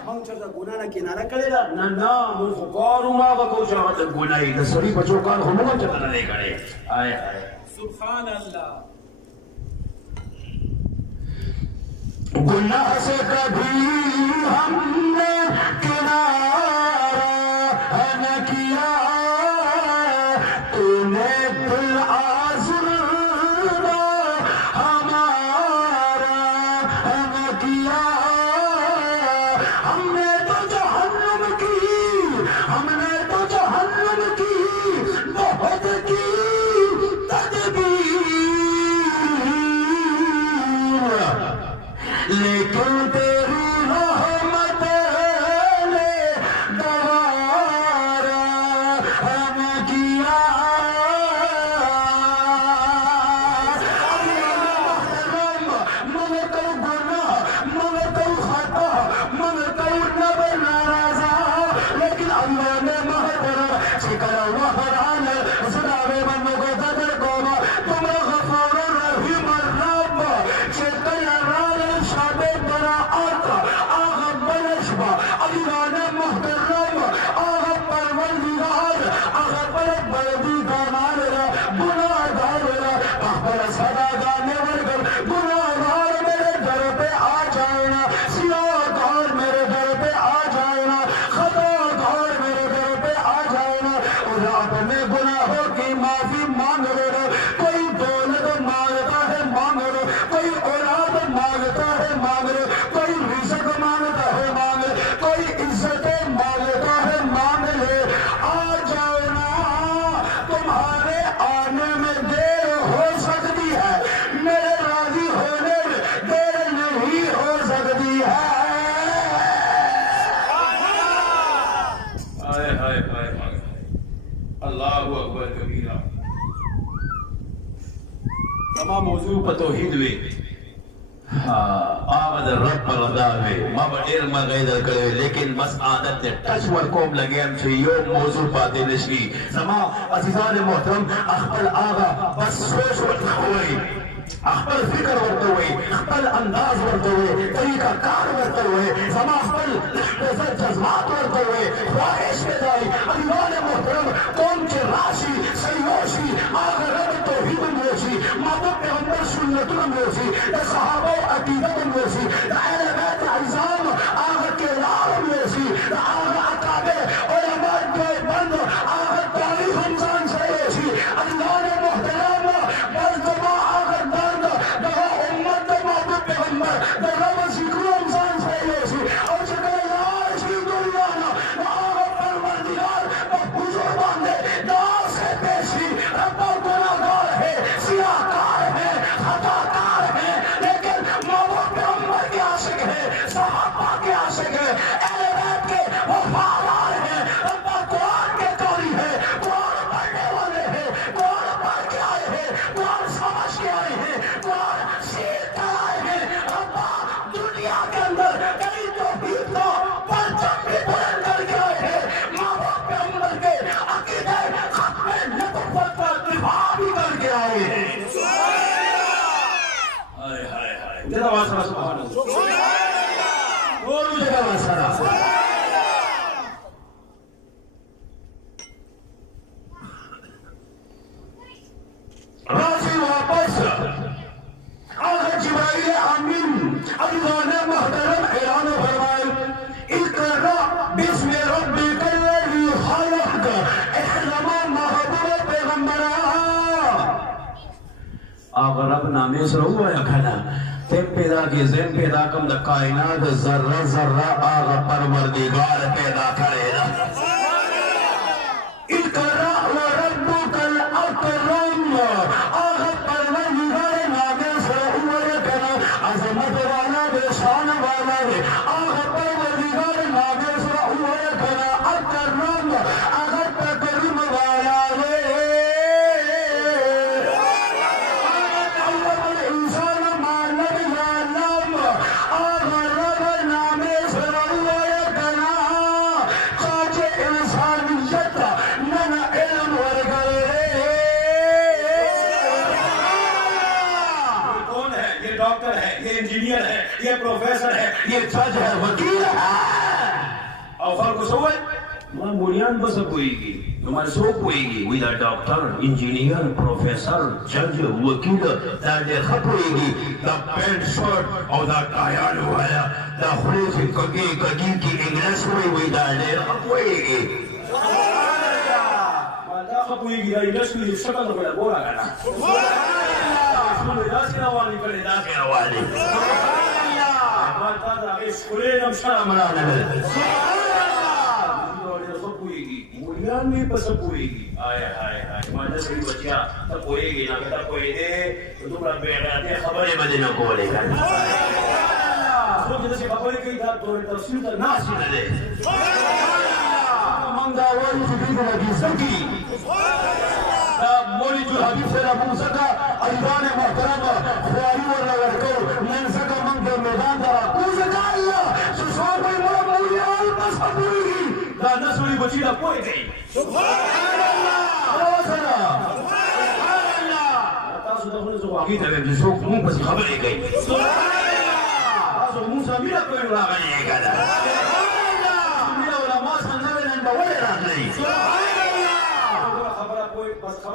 مونږ چې دا ګناه نه کناره کړې ده نه مونږ خو کارو ما وکړو چې هغه د ګناهي د سړي بچو کار خو مونږ چېرته نه دی کړی سبحان الله گناہ سے کبھی ہم نے کنارہ نہ کیا تو نے دل آزردہ ہمارا نہ کیا ہم نے تو جہنم کی بہت کی تدبیر لیکن تیری رحمت نے دوبارہ نہ کیا من کو گناہ من کو خطا من کو نب ناراضہ لیکن اللہ نے محترم شکر وحران سناوے من کو قدر کو تم غفور رحیم الرب شکر رال شاد براعت آغا بلشبہ اگران محترم آغا پروردگار آغا بلدی دانان را گناہ دار را احبر صدا دانے ورگر گناہ دار میرے در پہ آ جائنا سیاہ دار میرے در پہ آ جائنا خطا دار میرے در پہ آ جائنا اور اپنے گناہوں کی معافی مانگ رہے کوئی دولت مانگتا ہے مانگ رہے کوئی اولاد مانگتا ہے مانگ رہے کوئی رزق مانگتا ہے مانگ رہے کوئی عزت مانگتا ہے مانگ لے آ جاؤ نا تمہارے آنے میں دیر ہو سکتی ہے میرے راضی ہونے میں دیر نہیں ہو سکتی ہے اللہ اکبر کبیرہ تمام موضوع پر توحید ہوئے آغا در رب پر غداوے ما با علم غیدر کرے لیکن بس عادت دے ٹچ ورکوم لگے ہم سے یو موضوع پاتے نشری سما عزیزان محترم اخبر آغا بس سوچ ورکا ہوئی اخبر فکر ورکا ہوئی اخبر انداز ورکا ہوئی طریقہ کار ورکا ہوئی سما اخبر لحظت جذبات ورکا ہوئی خواہش کے دائی عزیزان محترم قوم کے راشی سیوشی آغا رب توحید موشی مادب پیغمبر سنت موشی صحابہ عقیدت موشی اہل بیت عزام آغا کے لال موشی آغا اکابے علماء کے بند آغا تاریخ انسان سیوشی عزیزان محترم بردما آغا بند دغا امت مادب پیغمبر دغا ذکر انسان سیوشی اور چکر لاشی دنیانا آغا پروردگار بزرگ باندے دعا سے پیشی ربا گناہگار ہے سیاہکار ہے خطاکار ہے لیکن مابوب پیغمبر کے عاشق ہے صحابہ کے عاشق ہے اہل بیت کے وفادار ہیں ربا قرآن کے قاری ہے قرآن پڑھنے والے ہیں قرآن پڑھ کے آئے ہیں قرآن سمجھ کے آئے ہیں قرآن سیکھ کر آئے ہیں ربا دنیا کے اندر کئی توحید کا پرچم بھی بلند کر کے آئے ہیں مابوب پیغمبر کے عقیدہ ختم نبوت کا دفاع بھی کر کے آئے ہیں جدا واسرا سبحان اللہ اور جگہ واسرا راضی واپس آغا جبرائیل امین عزیزان محترم اعلان فرمائے اقرا بسم ربک الذی خلق احرم محبوب پیغمبرہ آغا رب نامے سے ہوا یا کھنا تم پیدا کی زم پیدا کم دا کائنات ذرہ ذرہ آغا پروردگار پیدا کرے دا اقرا وربک الاکرم آغا پروردگار نامے سے ہوا یا کھنا عظمت والا بے شان والا ہے آغا پروردگار نامے سے ہوا یا کھنا اکرم آغا تکرم والا ہے انجینئر ہے یہ پروفیسر ہے یہ جج ہے وکیل ہے اور فرق سوئے وہاں بنیان بس ہوئی گی ہمارے سوک ہوئی گی وہی دا ڈاکٹر انجینئر پروفیسر جج وکیل دا دے خط ہوئی گی دا پینٹ شرٹ اور دا کایان ہوایا دا خلیف کگی کی انگلیس ہوئی دا دے خط ہوئی گی دا خط ہوئی گی دا انگلیس کی شکل بڑا بورا گانا داسې روانې کړې داسې روانې ما تا د هغې ښکلې نم شرم راغلی ډېر ښه پوهېږي مولیان مې په څه پوهېږي ما نه سړي بچیا ته پوهېږي نه که ته پوهېدې دومره بېغیرتې خبرې به دې نه کولې څوک چې داسې خبرې کوي دا تفسیر ته ناست نه دی موږ دا وایو چې دوی به حدیثه کي مولی جو حبیب سے ربو سکا عزیزان محترم خواری ورہ ورکو من سکا من کے میدان دارا کو سکا اللہ سسوان کوئی مولا مولی آل پس حبوئی گی دا نسولی بچی دا پوئی گئی سبحان اللہ روسنا سبحان اللہ تاسو دخل سو آگی تبیم جسوک مون پسی خبری گئی سبحان اللہ تاسو موسیٰ میرا کوئی را گئی ہے گا سبحان اللہ میرا علماء سنگوے ننبا ولی رات نہیں سبحان خبر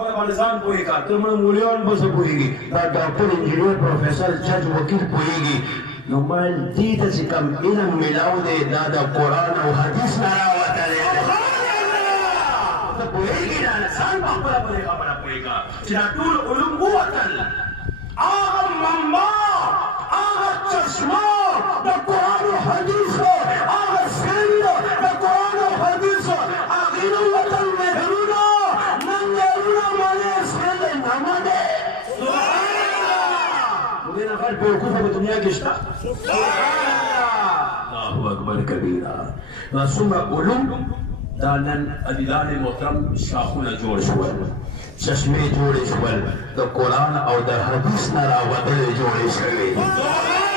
افغانستان پوئی کا تو من مولیان بس پوئی گی دا ڈاکٹر انجینئر پروفیسر جج وکیل پوئی گی نو مال دیتا سی کم علم ملاو دے دا دا قرآن و حدیث نراوتا دے دا پوئی گی دا نسان پاپڑا پوئی خبرا پوئی گا چنا طول علم قوتل آغا ممبا آغا چشمہ دا قرآن و حدیث آغا سند دا قرآن و حدیث آغین وطن مہرونا ننگرونا مانے سند نمانے سبحان اللہ مجھے نفر بیوقوف ہے دنیا کشتا سبحان اللہ اللہ اکبر کبیرہ رسول علم دانن عدیدان محترم شاخونا جوڑ شوال چشمے جوڑے شوال دا قرآن او دا حدیث نرا ودل جوڑے شوال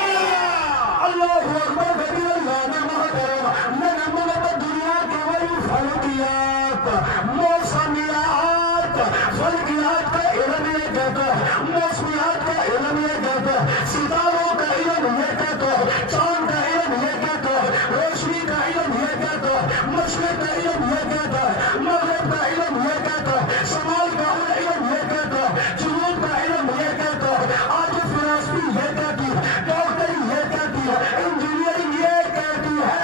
اللہ اکبر کبیر اللہ نے محترم میں نے ملک دنیا کے وہی فلکیات موسمیات فلکیات کا علم یہ کہتا ہے موسمیات کا علم یہ کہتا ہے ستاروں کا علم یہ کہتا ہے چاند کا علم یہ کہتا ہے روشنی کا علم یہ کہتا ہے مشرق کا علم یہ کہتا ہے مغرب کا علم یہ کہتا ہے شمال کا علم یہ کہتا ہے جنوب کا علم یہ کہتا ہے آج فلسفی یہ کہتی ہے ڈاکٹری یہ کہتی ہے انجینئرنگ یہ کہتی ہے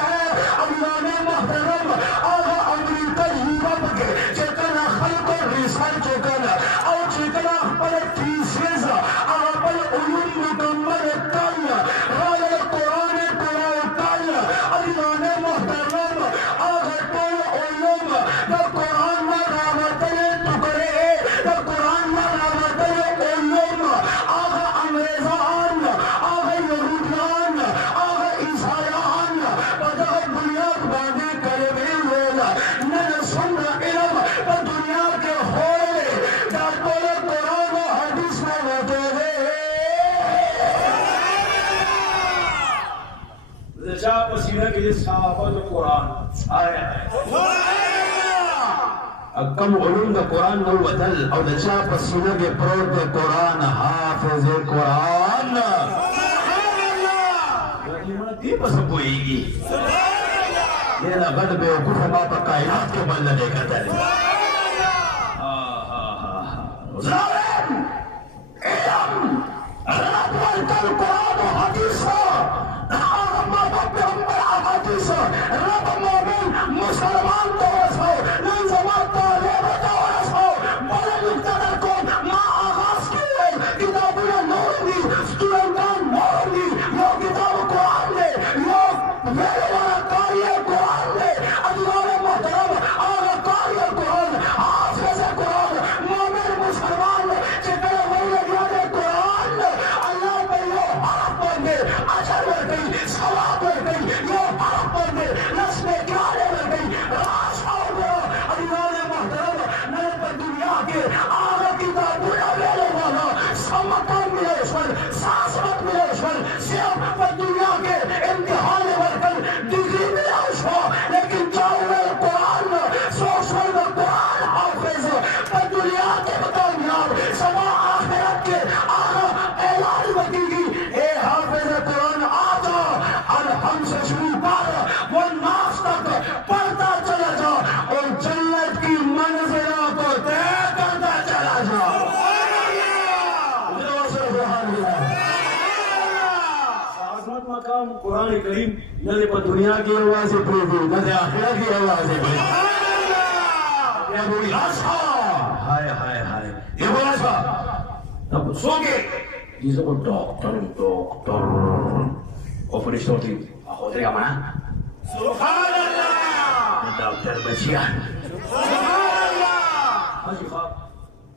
اللہ نے محترم آغا امریکہ یورپ کے چکنا خلق و ریسرچ کرنا اور چکنا پر تیسیز آپل علوم مکمل کرنا رائے قرآن کرنا اللہ نے محترم آغا طول علوم در قرآن میں رابطے ٹکرے در قرآن میں رابطے علوم آغا انگریزان آغا یہودیان آغا عیسائیان بدہ بنیاد باندھے کرے بھی لوگا نہ سن علم پر دنیا کے ہوئے در طول قرآن و حدیث میں ہوتے ہوئے رجا پسینہ کے لیے صحابہ قرآن آیا کم علوم دا قرآن نو وطل او دا چا پسینہ کے پروت دا قرآن حافظ قرآن ایمان دی پسند ہوئی گی یہ نا غد بے وقوف ما پا کائنات کے بلد دیکھا تھا ظالم علم رب والکل قرآن و حدیث آغا پیغمبر احادیث رب مومن مسلمان تو رسو ننظمات طالب تو رسو بڑا مقتدر کون ما آغاز کیے کتابوں نور دی سٹوڈنٹان نور دی یہ کتاب قرآن دے یہ میرے والا کاری قرآن دے اللہ محترم آغا کاری قرآن حافظ قرآن مومن مسلمان چکر وہی لگیا دے قرآن اللہ پہ یہ حرف پر دے اجر ور گئی ثواب ور گئی یہ حرف پر دے نسل کیارے ور گئی راش اور اللہ محترم میں پر دنیا کے آغا کتابوں میرے والا سمکان ملیشور ساسمت ملیشور صرف پر دنیا کے امتحان ورکل ڈگری ملیشور لیکن چاہوے قرآن سوشل دا قرآن حافظ پر دنیا کے کامیاب سما آخرت کے آغا اعلان بکی گی اے حافظ قرآن آجا الحم سے شروع کر وہ ناس تک پڑھتا چلا جا اور جنت کی منزلہ کو طے کرتا چلا جا عظمت مقام قرآن کریم نہ دے پر دنیا کی آوازیں پڑھی نہ دے آخرت کی آوازیں پڑھی یہ بولی آشا ہائے ہائے ہائے یہ بولی آشا تب سو گے جیسے کو ڈاکٹر اور فرشتہ ہوتی آخوزے کا مانا سبحان اللہ ڈاکٹر بچیان سبحان اللہ حجی خواب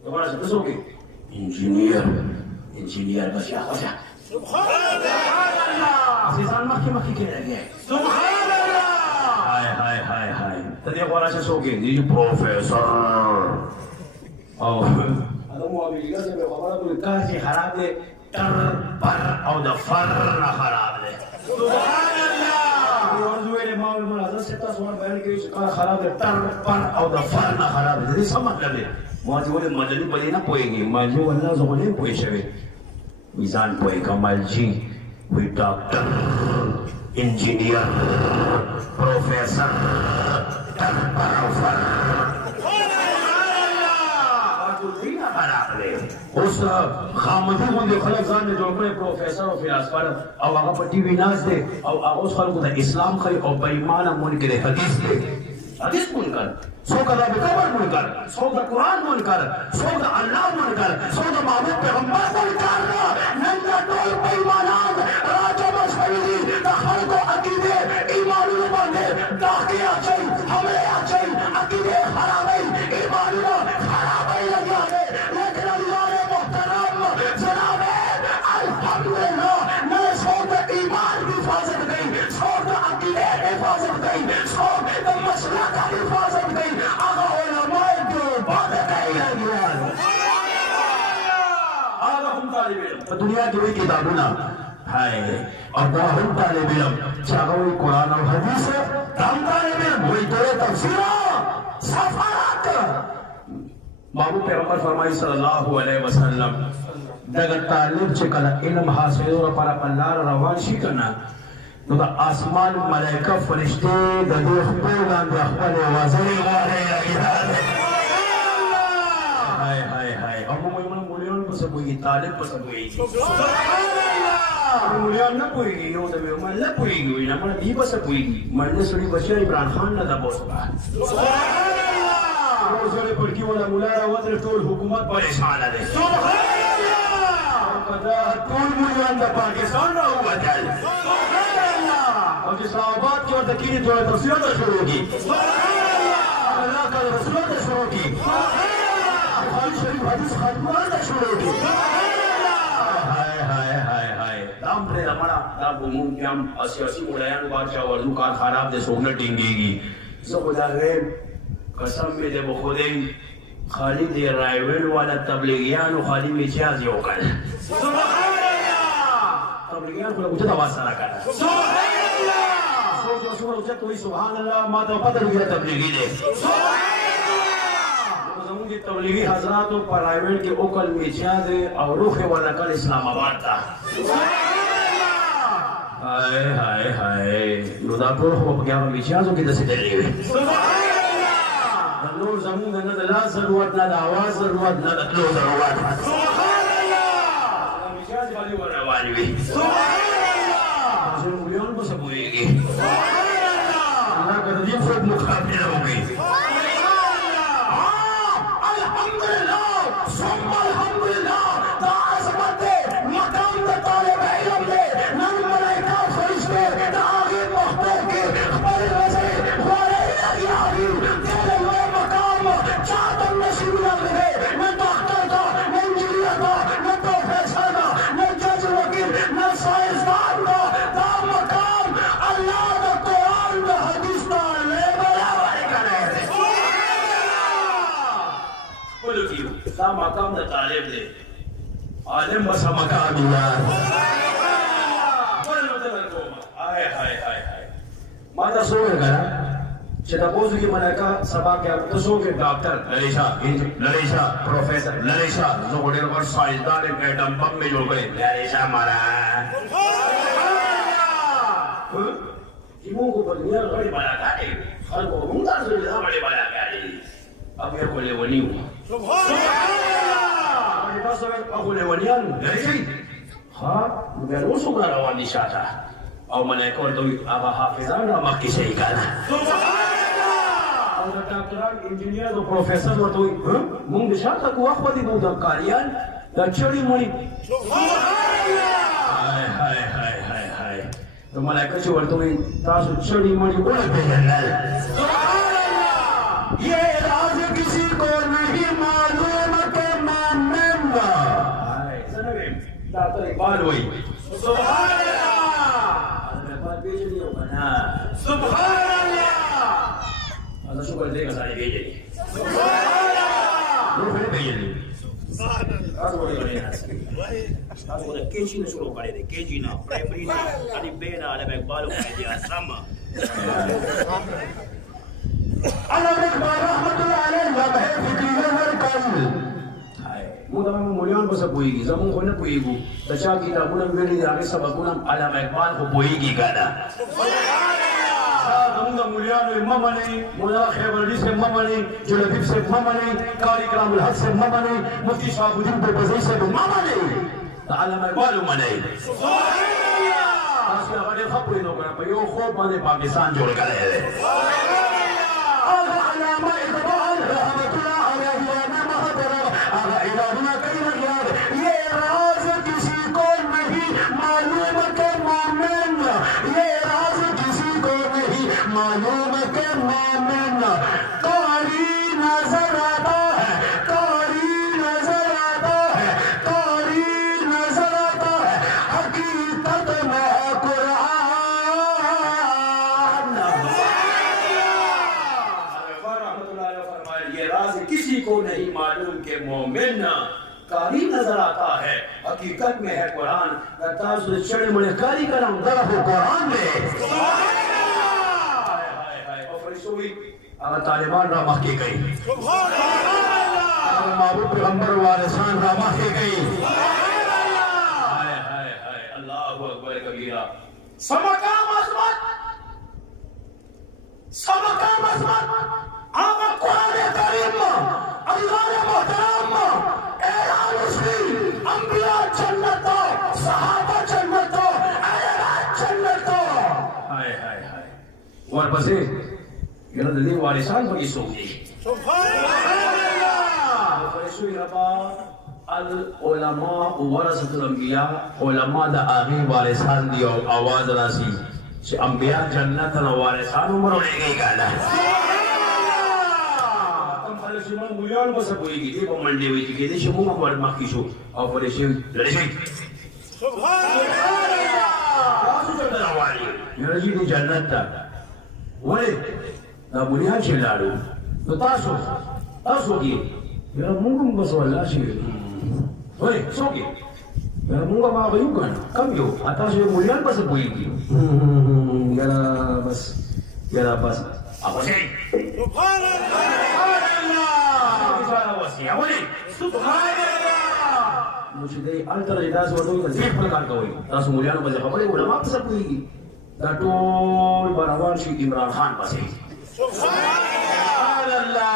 دوبارہ سے دسو گے انجینئر بس یا خوزہ سبحان اللہ عزیزان مکی کے رہ گئے سبحان اللہ ہائے ہائے ہائے ہائے تدیہ دوبارہ سے سو گے یہ پروفیسر ادمو ابھی لگا سے میں خبرہ کوئی کاسی خراب دے ٹر پر او دا فر نہ خراب دے سبحان اللہ یہ ارزوے نے ماں علمان حضرت ستا سوار بیان کے شکار خراب دے ٹر پر او دا فر نہ خراب دے یہ سمجھ لے مواجی والے مدنی بلی نہ پوئے گی مواجی واللہ زغنے پوئے شوے میزان پوئے کمال جی کوئی ڈاکٹر انجینئر پروفیسر ٹر پر او فر اس خامدی ہوندے خلق زان نے جو اپنے پروفیسر اور فلاسفر او آغا پر ٹی وی ناز دے او اس خلقو دا اسلام خی او بیمانہ منکر حدیث دے حدیث منکر سو کا دا بکبر منکر سو دا قرآن منکر سو دا اللہ منکر سو دا محمد پیغمبر منکر ننگا ٹول بیمانان راجہ مشہوری دا خلقو عقیدے ایمانی باندے داخلی آچائی حملے آچائی عقیدے خرابی ایمانی خرابی لگیا دے لیکن اللہ نے محترم جناب الحمدللہ میں سوٹ ایمان کی حفاظت گئی سوٹ عقیدے حفاظت گئی سوٹ مسئلہ کا حفاظت گئی آغا علماء جو بات کہی لگیا آغا ہم طالب علم دنیا کی وہی کتابوں ہے اور دا ہم طالب علم چاہوئی قرآن و حدیث ہم طالب علم وہی دور تفسیر سفارات بابو پیغمبر فرمائی صلی اللہ علیہ وسلم دگر طالب چکل علم حاصل اور پر پلار روان شی کرنا نو دا آسمان ملائکہ فرشتے دا دیخ پیغان دا اخبر وزن غارے ہائے ہائے ہائے اور مولیان مولیان پس پوئی طالب پس پوئی مولیان نہ پوئی گی نو دا من نہ پوئی گی نا من بھی پس پوئی گی من نے سڑی بچہ عمران خان نہ دا بوس با روزونے پڑکی والا مولا وطن طول حکومت پریشان دے طول مولیان دا پاکستان را ہوا جل اور اسلام آباد کی اور تکینی دور تفسیرات شروع کی اللہ کا رسولات شروع کی بخاری شریف حدیث خاتمات شروع کی ہائے ہائے ہائے ہائے دام پر رمڑا دام بمون کی ہم سیاسی ملیان بادشاہ وردو کار خراب دے سوگنہ ٹنگے گی سو خدا غیب قسم میں دے بخودیں خالی دے رائیوین والا تبلیغیان و خالی میں چیاز یو کر تبلیغیان کو لگو جتا واسطہ کرنا سبحان اللہ ماتا پتہ لگیا تبلیغی دے زمون کی تبلیغی حضرات و پرائیویٹ کے اوکل میچیا دے اور روح والا کل اسلام آباد تا ہائے ہائے ہائے نودا پر ہو گیا میچیا زو کی دسی دلی ہوئی نور زمون نہ لا ضرورت نہ آواز ضرورت نہ لو ضرورت سبحان اللہ میچیا والی وروالی ہوئی سبحان اللہ جو مليون کو سب ہوئے گی اللہ کا دین سے مقابلہ ہو گئی الحمدللہ ثم الحمدللہ تا عظمت مقام دا طالب علم دے نن ملائکہ فرشتے دا آگے محبوب کے خبر رسے خبر الہی تیرے وہ مقام چاہتن نصیب نہ ملے نہ ڈاکٹر کا نہ انجینئر کا نہ پروفیسر کا نہ جج وکیل نہ سائنسدان کا دا مقام اللہ دا قرآن دا حدیث دا لے برابر کرے بولو کیوں دا مقام دا طالب دے عالم بسا مقام یار بولو تلن کوما آئے ہائے ہائے ہائے ماتا سوئے گرا چھتا پوزو کی ملائکہ سبا کیا تسو کے ڈاکٹر للیشا پروفیسر للیشا زوڑیر ور سائنسدان ایٹم بم میں جو گئے للیشا مالا جیموں کو بدنیا غڑی بلا گاڑی خلق کو ہمدار سے جدا بڑے بلا گاڑی اب یہ کو لے ونی ہوا سبحان اللہ یہ پاس ہوئے اب لے ونیان للیشی ہاں میں روسو کا روانی شاہتا او ملائکہ اور دوی آبا حافظان را مکی سے ہی کانا سبحان اللہ ڈاکٹران انجینئر اور پروفیسر اور دوی مونگ شاہتا کو وقت دی بودھا کاریان دا چڑی مڑی سبحان اللہ ہائے ہائے ہائے ہائے ہائے تو ملائکہ چھو ورطوئی تاسو چڑی مڑی بڑے پیجنل سبحان اللہ یہ راز کسی کو نہیں معلوم کہ مانن گا ہائے سنوے ڈاکٹر اقبال ہوئی سبحان اللہ سبحان اللہ اللہ شکر دے گا سارے بھیجے لی سبحان اللہ وہ پھر بھیجے لی سبحان اللہ آج بڑے بڑے ہیں آج بڑے کیجی نے شروع کرے دے کیجی نا پرائمری نا علی بینا علم اقبالوں کا دیا سامہ علم اقبال رحمت اللہ علیہ لمحے فکریہ ورکل مودا میں مولیان بسا پوئی گی زمون کو نہ پوئی گو تچا کی تابونم ویلی دے آگے سبکونم علم اقبال کو پوئی گی گانا زمون دا مولیان میں ممانی مولا خیبر علی سے ممانی جلدیب سے ممانی کاری کرام الحق سے ممانی مفتی شاہب الدین پہ بزی سے ممانی تا علم اقبال ممانی سبحان اللہ آج کے آگے خبری نو کرنا پہ یو خوب بانے پاکستان جوڑ کر رہے دے آگا علم اقبال رحمت اللہ علیہ الہنا کئی نگیار یہ راز کسی کو نہیں معلوم کہ مومن یہ راز کسی کو نہیں معلوم کہ مومن قاری نظر آتا ہے قاری نظر آتا ہے قاری نظر آتا ہے حقیقت میں قرآن رحمت اللہ علیہ فرمائے یہ راز کسی کو نہیں معلوم کہ مومن کاری نظر آتا ہے، حقیقت میں ہے قرآن. تاسو چڑے مڑے کاری کرم دغه قرآن دے. اور فرشتوں بھی اگر طالبان را مخی گئی، اگر معبود پیغمبر وارثان را مخی گئی. اللہ اکبر کبیرہ. سمقام عظمت، سمقام عظمت آقا قرآن کریم اللہ محترم اعلان اسمی انبیاء جنتو، صحابہ جنتو، اہلات جنتو. ہائے ہائے ہائے. اور بسے یہ دلی وارثان بگی سوچی سبحان اللہ. فرشوی ربا العلماء ورثۃ الانبیاء، علماء دا آغی وارثان دیو آواز راسی چھ انبیاء جنت نا وارثان عمرو لے گئی گالا. شمان مولیان بسا کوئی گی دی با منڈی ہوئی تھی دی شمو مکوار مکی شو اور فرشی لڑی شوئی سبحان اللہ. راسو چلتا روانی میرا جی دی جنت تا ولی دا مولیان چل لارو تو تاسو کی میرا مونگم بسو اللہ شوئی ولی سو کی میرا مونگا ما غیو کن کم یو تاسو مولیان بسا کوئی گی یرا بس آپ سے سبحان اللہ. سبحان اللہ. مجھے دے التر اجداز وردوی کا زیب پرکار کا ہوئی تاسو مولیانو بزے خبری علماء پسر کوئی گی دا ٹول باروان شی عمران خان پسے سبحان اللہ.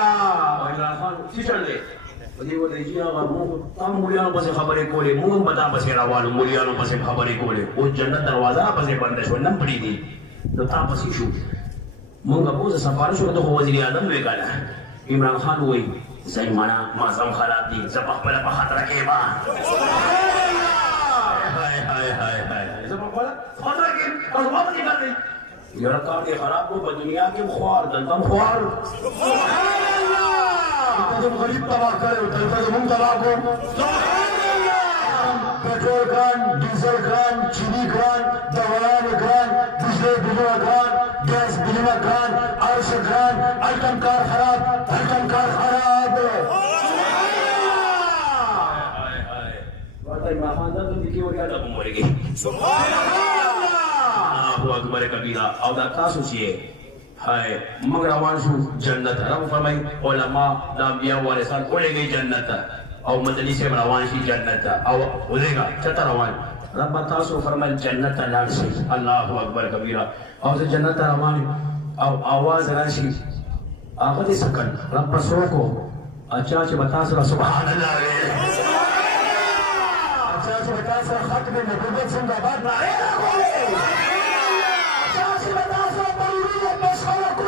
عمران خان سی چل دے ودی ودی جی آغا تام مولیانو بزے خبری کولے مون بتا بسے روانو مولیانو بزے خبری کولے وہ جنت دروازہ بزے بندشو نم پڑی دی تو تا پسی شو مونگا بوزا سفارشو کتو خو وزیر آدم لے کالا. عمران خان ہوئی زیمانا معظم خالات دی زبق پلا پخات رکھے بان زبق پلا پخات رکھے اور وقت نہیں کر دی یہ رکار کے خراب کو دنیا کے خوار دلتم خوار. سبحان اللہ. تم غریب تباہ کرے دلتم ہم تباہ کو. سبحان اللہ. پیٹرول کران، ڈیزل کران، چینی کران، دوائان کران، بجلی بلوہ کران، گیس بلوہ کران، عرش کران، آئٹم کار خراب، آئٹم کار خراب. وقت عمران خان دا تو دیکھی وہ کیا دا بموری گئی. سبحان اللہ اکبر کبیرہ. او دا تاسو چیئے ہائے مگر روان شو جنت. رب فرمائی علماء دا انبیاء وارثان کھولے گئی جنت او مدنی سے روان شی جنت او ادھے گا چتا روان. رب تاسو فرمائی جنت لار سی. اللہ اکبر کبیرہ. او سے جنت روان او آواز راشی آقا دی سکن رب سو کو اچھا بتا سر سبحان اللہ. اچھا بتا سر ختم نبوت زندہ باد نعرہ کھولے. اچھا بتا سر بروریت بس خلق